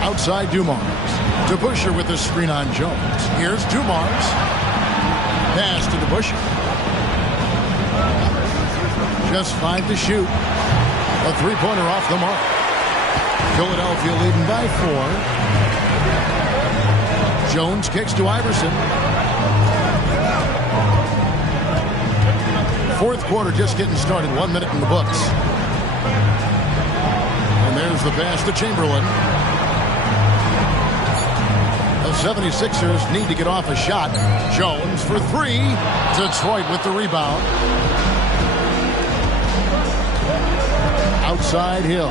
Outside Dumars. DeBusschere with the screen on Jones. Here's Dumars. Pass to DeBusschere. Just 5 to shoot. A 3-pointer off the mark. Philadelphia leading by 4. Jones kicks to Iverson. 4th quarter just getting started. 1 minute in the books. And there's the pass to Chamberlain. The 76ers need to get off a shot. Jones for 3. Detroit with the rebound. Outside Hill.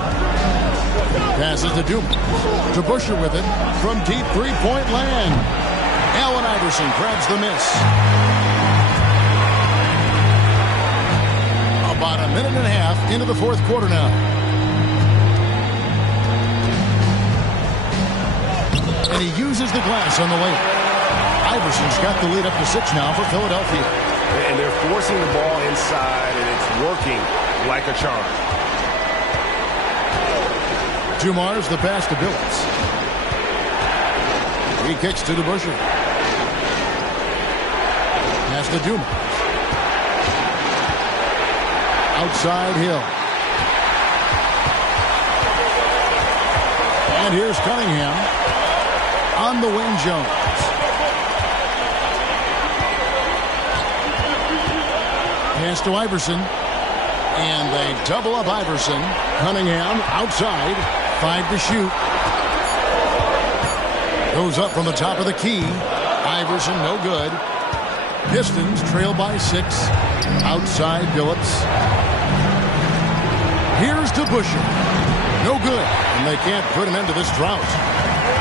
Passes to Dumars. DeBusschere with it from deep 3-point land. Allen Iverson grabs the miss. About a minute and a half into the 4th quarter now. And he uses the glass on the layup. Iverson's got the lead up to 6 now for Philadelphia. And they're forcing the ball inside, and it's working like a charm. Dumars the pass to Billups. He kicks to DeBusschere. Pass to Dumars. Outside Hill. And here's Cunningham. On the wing, Jones. Pass to Iverson. And they double up Iverson. Cunningham outside. 5 to shoot. Goes up from the top of the key. Iverson no good. Pistons trail by 6. Outside Billups. Here's DeBusschere. No good. And they can't put an end to this drought.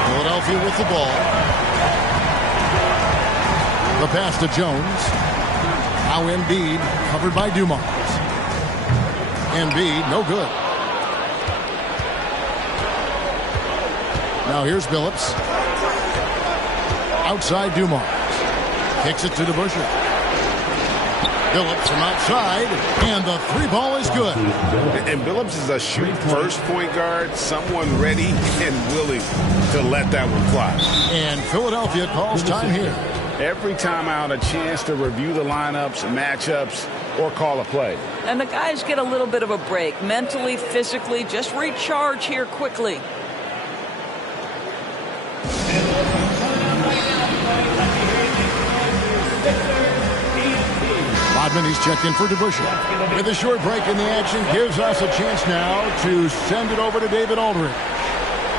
Philadelphia with the ball. The pass to Jones. Now Embiid covered by Dumars. Embiid no good. Now here's Billups. Outside Dumars. Kicks it to DeBusschere. Billups from outside, and the 3 ball is good. And Billups is a shoot-first point guard, someone ready and willing to let that one fly. And Philadelphia calls time here. Every time out, a chance to review the lineups, matchups, or call a play. And the guys get a little bit of a break, mentally, physically, just recharge here quickly. He's checked in for DeBusschere. With a short break in the action, gives us a chance now to send it over to David Aldridge.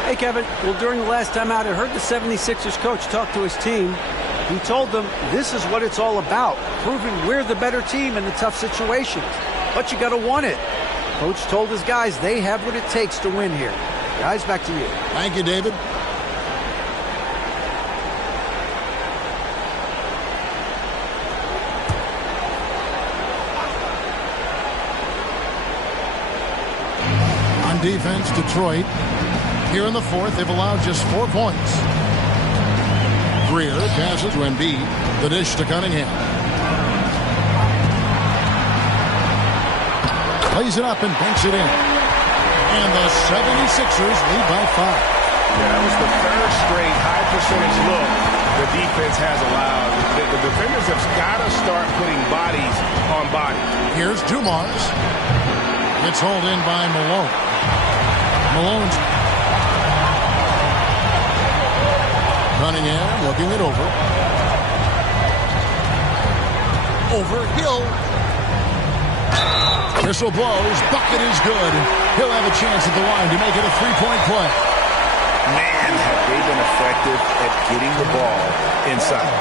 Hey, Kevin. Well, during the last time out, I heard the 76ers coach talk to his team. He told them this is what it's all about, proving we're the better team in the tough situations. But you got to want it. Coach told his guys they have what it takes to win here. Guys, back to you. Thank you, David. On defense, Detroit. Here in the fourth, they've allowed just 4 points. Greer passes to Embiid. The dish to Cunningham. Plays it up and banks it in. And the 76ers lead by 5. Yeah, that was the third straight high percentage look the defense has allowed. The defenders have got to start putting bodies on bodies. Here's Dumars. It's hauled in by Malone. Malone's Cunningham looking it over. Over Hill. Whistle blows. Bucket is good. He'll have a chance at the line to make it a 3-point play. Man, have they been effective at getting the ball inside.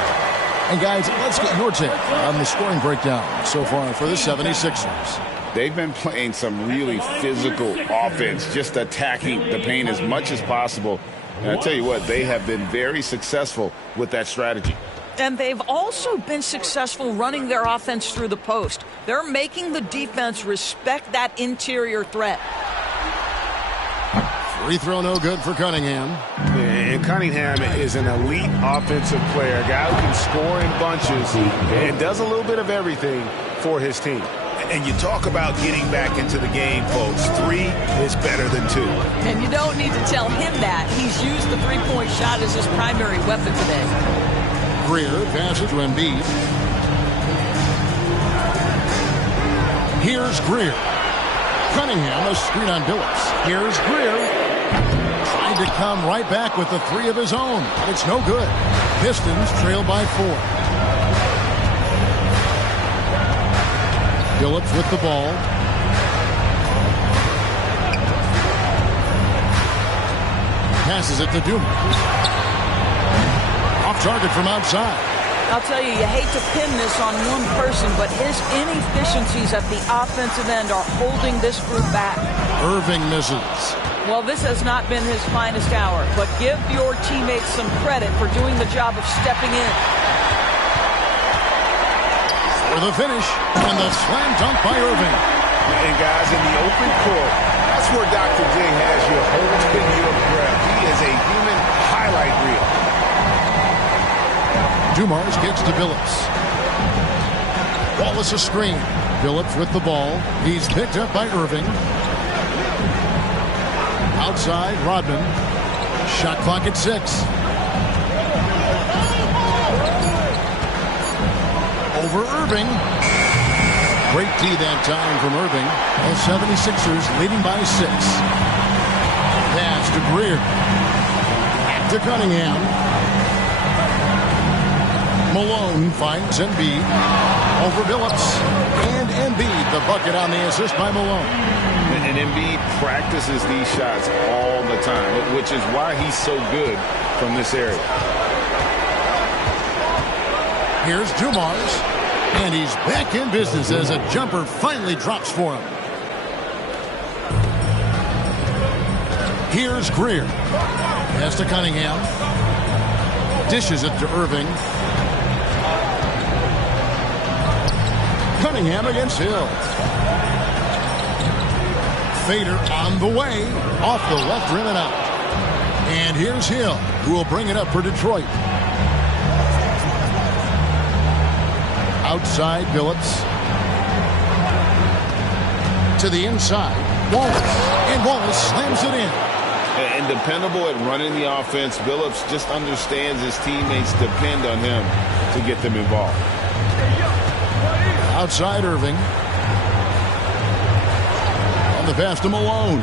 And guys, let's get your take on the scoring breakdown so far for the 76ers. They've been playing some really physical offense, just attacking the paint as much as possible. And I tell you what, they have been very successful with that strategy. And they've also been successful running their offense through the post. They're making the defense respect that interior threat. Free throw no good for Cunningham. And Cunningham is an elite offensive player, a guy who can score in bunches and does a little bit of everything for his team. And you talk about getting back into the game, folks. 3 is better than 2. And you don't need to tell him that. He's used the three-point shot as his primary weapon today. Greer passes to Embiid. Here's Greer. Cunningham, a screen on Billups. Here's Greer. Trying to come right back with the 3 of his own, but it's no good. Pistons trail by 4. Billups with the ball. Passes it to Dumars. Off target from outside. I'll tell you, you hate to pin this on one person, but his inefficiencies at the offensive end are holding this group back. Irving misses. Well, this has not been his finest hour, but give your teammates some credit for doing the job of stepping in. For the finish, and the slam dunk by Irving. And guys, in the open court, that's where Dr. J has you holding your breath. He is a human highlight reel. Dumars kicks to Billups. Wallace a screen. Billups with the ball. He's picked up by Irving. Outside, Rodman. Shot clock at 6. Over Irving. Great D that time from Irving. The 76ers leading by 6. Pass to Greer. Back to Cunningham. Malone finds Embiid. Over Billups. And Embiid, the bucket on the assist by Malone. And Embiid practices these shots all the time, which is why he's so good from this area. Here's Dumars. And he's back in business as a jumper finally drops for him. Here's Greer. Pass to Cunningham. Dishes it to Irving. Cunningham against Hill. Fader on the way. Off the left rim and out. And here's Hill, who will bring it up for Detroit. Outside, Billups. To the inside, Wallace. And Wallace slams it in. And dependable at running the offense. Billups just understands his teammates depend on him to get them involved. Outside, Irving. On the pass to Malone.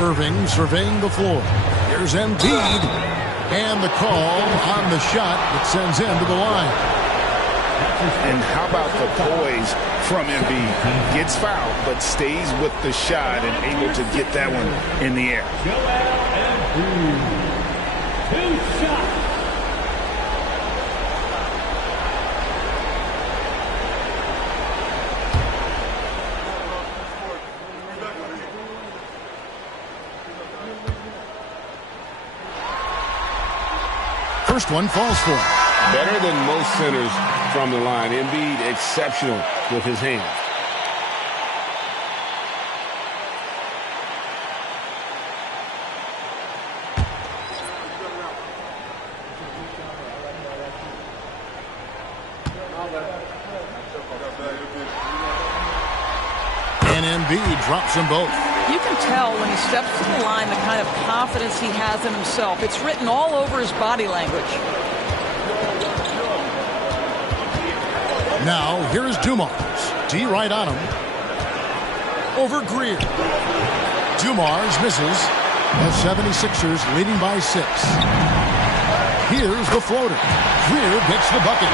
Irving surveying the floor. Here's Embiid. And the call on the shot that sends him to the line. And how about the poise from Embiid? Gets fouled, but stays with the shot and able to get that one in the air. Two shots. First one falls for him. Better than most centers from the line. Embiid exceptional with his hands. And Embiid drops them both. You can tell when he steps to the line the kind of confidence he has in himself. It's written all over his body language. Now, here's Dumars. D right on him. Over Greer. Dumars misses. The 76ers leading by 6. Here's the floater. Greer gets the bucket.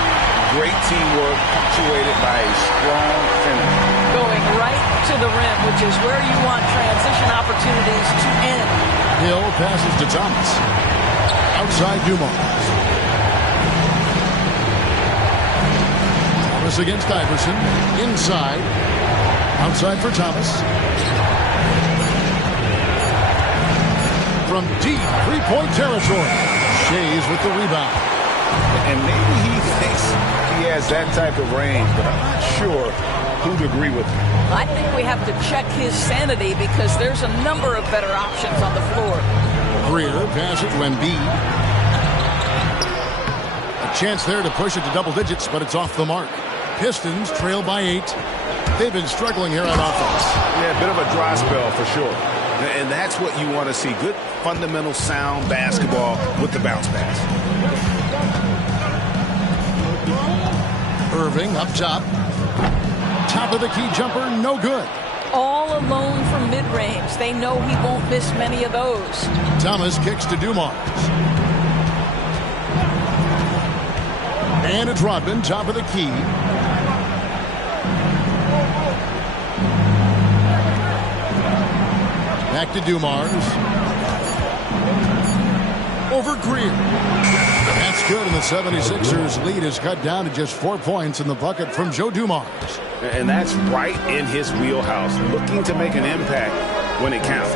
Great teamwork punctuated by a strong finish. Going right to the rim, which is where you want transition opportunities to end. Hill passes to Thomas. Outside Dumars. Thomas against Iverson. Inside. Outside for Thomas. From deep three-point territory. Shays with the rebound. And maybe he thinks he has that type of range, but I'm not sure who'd agree with him. I think we have to check his sanity because there's a number of better options on the floor. Greer passes to Embiid. A chance there to push it to double digits, but it's off the mark. Pistons trail by 8. They've been struggling here on offense. Yeah, a bit of a dry spell for sure. And that's what you want to see. Good, fundamental, sound basketball with the bounce pass. Irving up top. Top of the key jumper, no good. All alone from mid-range. They know he won't miss many of those. Thomas kicks to Dumars. And it's Rodman, top of the key. Back to Dumars. Over Greer. That's good, and the 76ers lead is cut down to just 4 points in the bucket from Joe Dumars. And that's right in his wheelhouse, looking to make an impact when it counts.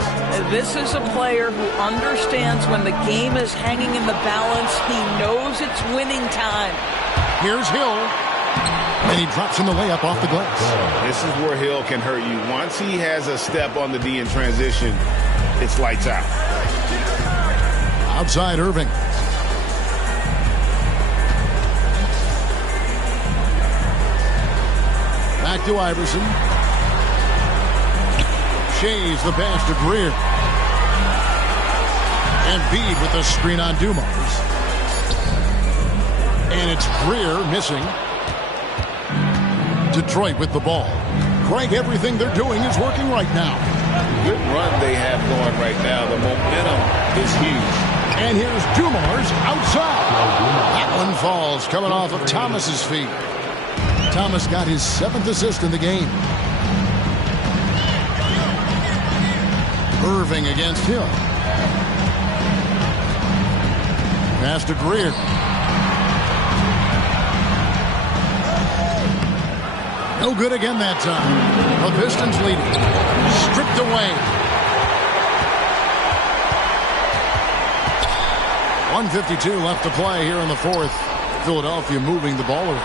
This is a player who understands when the game is hanging in the balance. He knows it's winning time. Here's Hill. And he drops in the layup off the glass. This is where Hill can hurt you. Once he has a step on the D in transition, it's lights out. Outside Irving. Back to Iverson. Shays the pass to Greer. Embiid with the screen on Dumars. And it's Greer missing. Detroit with the ball. Greg, everything they're doing is working right now. Good run they have going right now. The momentum is huge. And here's Dumars outside. That one falls coming off of Thomas's feet. Thomas got his 7th assist in the game. Irving against Hill. Pass to Greer. No good again that time. The Pistons leading. Stripped away. 1:52 left to play here in the 4th. Philadelphia moving the ball around.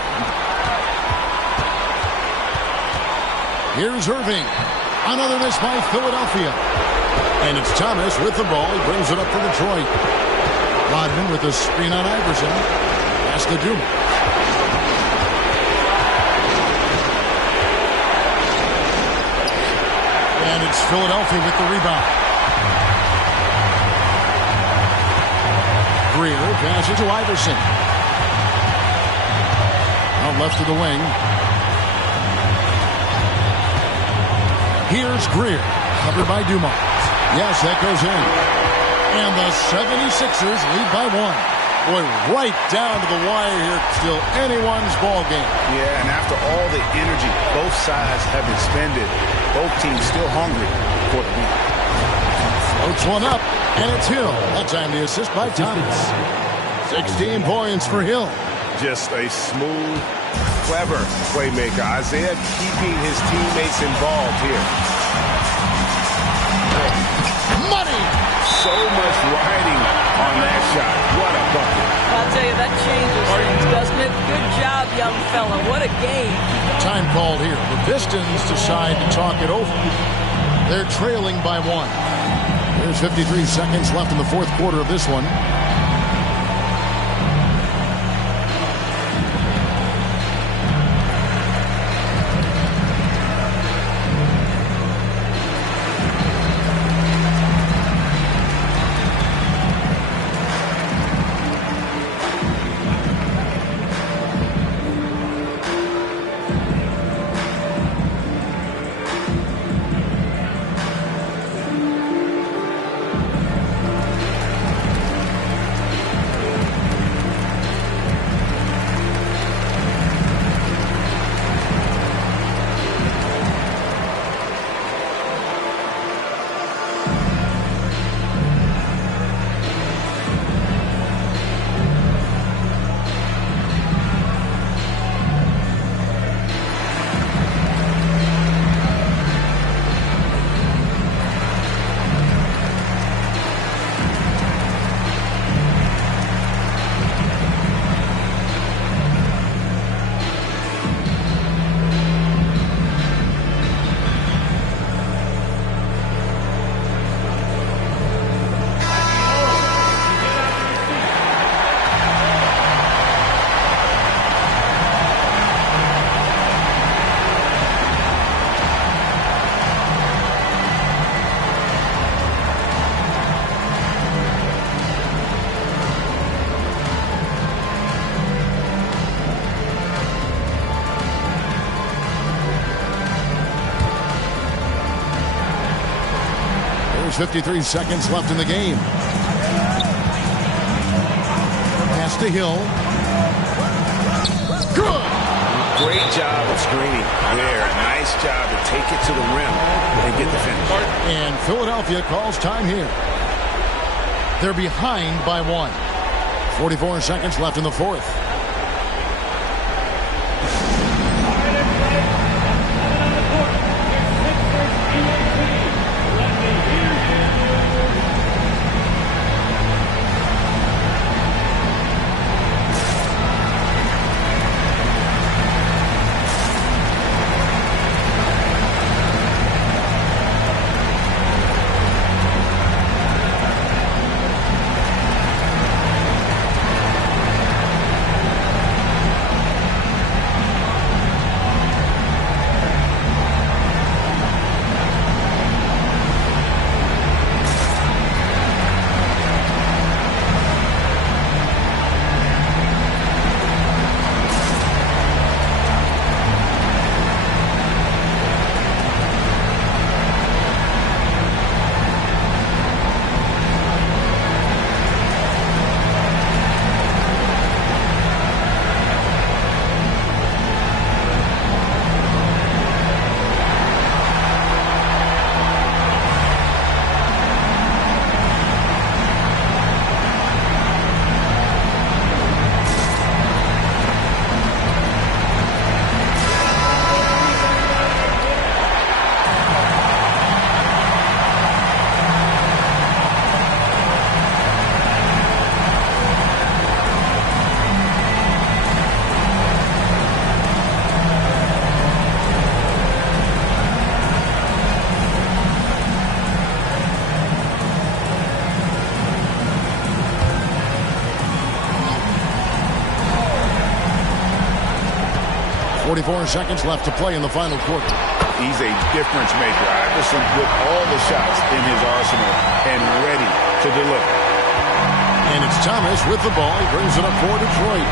Here's Irving. Another miss by Philadelphia. And it's Thomas with the ball. He brings it up for Detroit. Rodman with the screen on Iverson. Pass to Dumars. And it's Philadelphia with the rebound. Greer passes to Iverson. Out left to the wing. Here's Greer. Covered by Dumars. Yes, that goes in. And the 76ers lead by 1. Boy, right down to the wire here. Still anyone's ball game. Yeah, and after all the energy both sides have expended, both teams still hungry for the win. Floats one up, and it's Hill. That time the assist by Thomas. 16 points for Hill. Just a smooth, clever playmaker. Isaiah keeping his teammates involved here. Money! So much riding on that shot. What a bucket. I'll tell you, that changes things, doesn't it? Good job, young fella. What a game. Time called here. The Pistons decide to talk it over. They're trailing by 1. There's 53 seconds left in the fourth quarter of this one. There's 53 seconds left in the game. Pass to Hill. Good. Great job of screening there. Nice job to take it to the rim and get the finish. And Philadelphia calls time here. They're behind by 1. 44 seconds left in the fourth. .44 seconds left to play in the final quarter. He's a difference maker. Iverson with all the shots in his arsenal and ready to deliver. And it's Thomas with the ball. He brings it up for Detroit.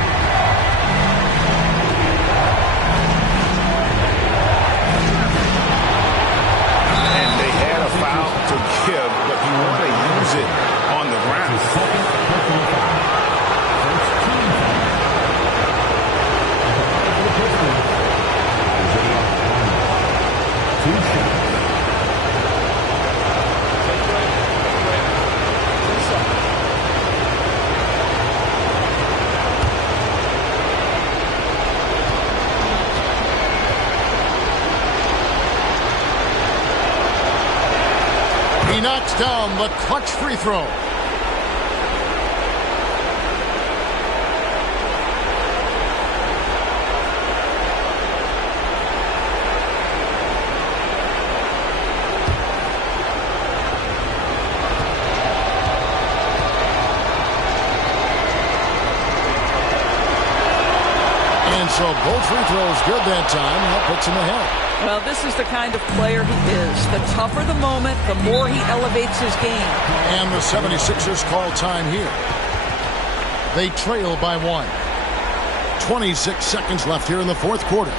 And they had a foul to give, but you want to use it on the ground. He knocks down the clutch free throw. So both free throws good that time. That puts him ahead. Well, this is the kind of player he is. The tougher the moment, the more he elevates his game. And the 76ers call time here. They trail by 1. 26 seconds left here in the fourth quarter.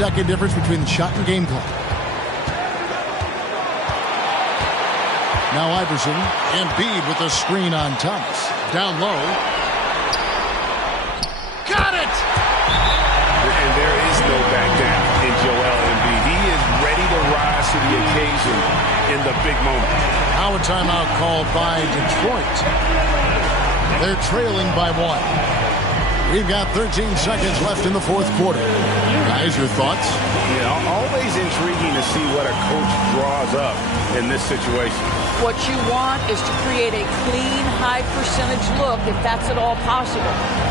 Second difference between the shot and game clock. Now Iverson and Embiid with a screen on Thomas. Down low. Got it! And there is no back down in Joel Embiid. He is ready to rise to the occasion in the big moment. Now a timeout called by Detroit. They're trailing by 1. We've got 13 seconds left in the fourth quarter. Guys, your thoughts? Yeah, always intriguing to see what a coach draws up in this situation. What you want is to create a clean, high percentage look if that's at all possible.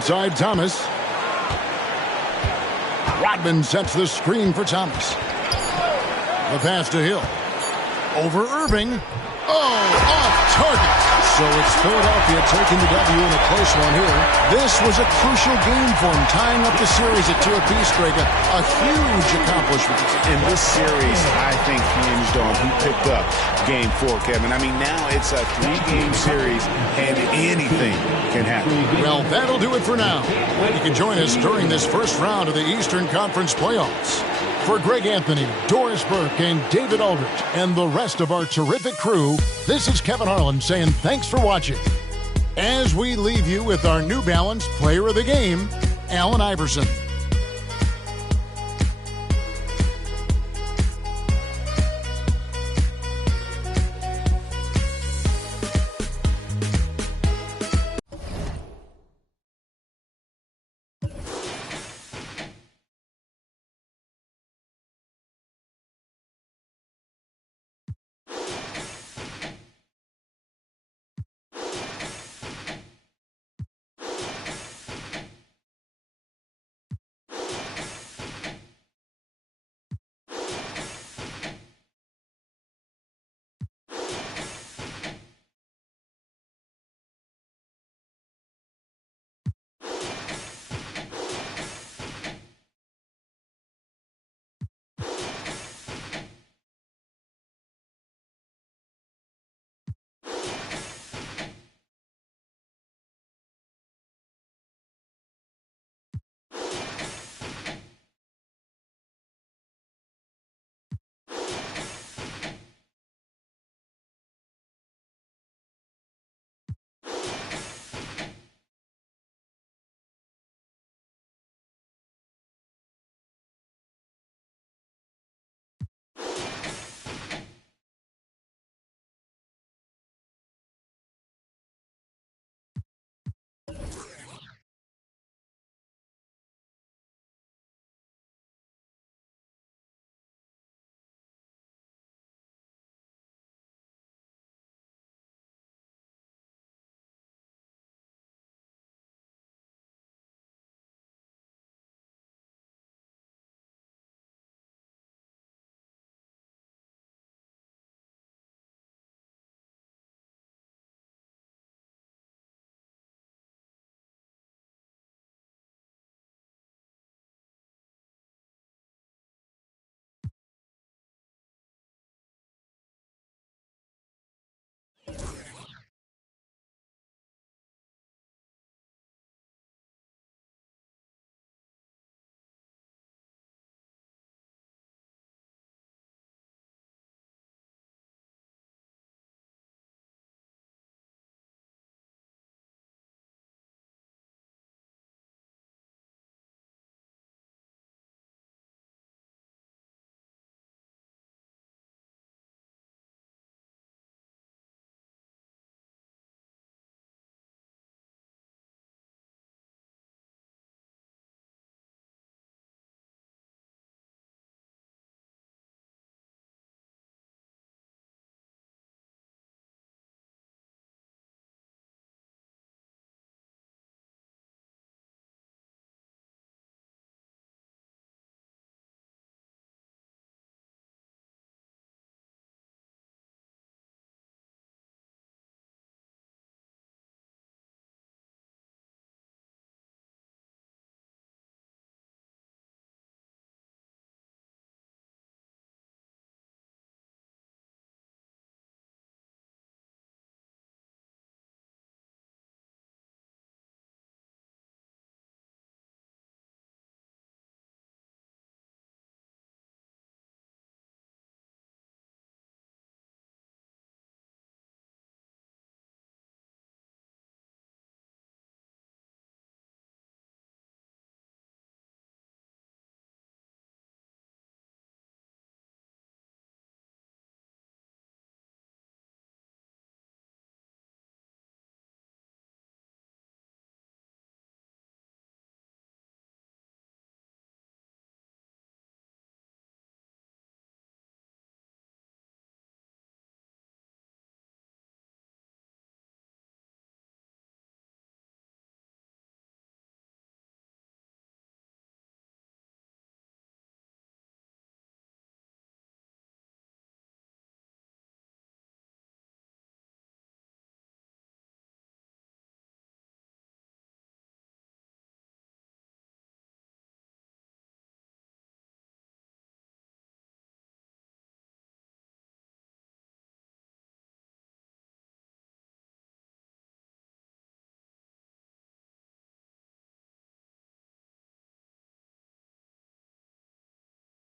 Outside Thomas. Rodman sets the screen for Thomas. The pass to Hill. Over Irving. Oh, off target. So it's Philadelphia taking the W in a close one here. This was a crucial game for him, tying up the series at 2 apiece, Greg. A huge accomplishment. And this series, I think, hinged on who picked up Game 4, Kevin. I mean, now it's a 3-game series, and anything can happen. Well, that'll do it for now. You can join us during this first round of the Eastern Conference playoffs. For Greg Anthony, Doris Burke, and David Aldridge, and the rest of our terrific crew, this is Kevin Harlan saying thanks for watching. As we leave you with our New Balance Player of the Game, Allen Iverson.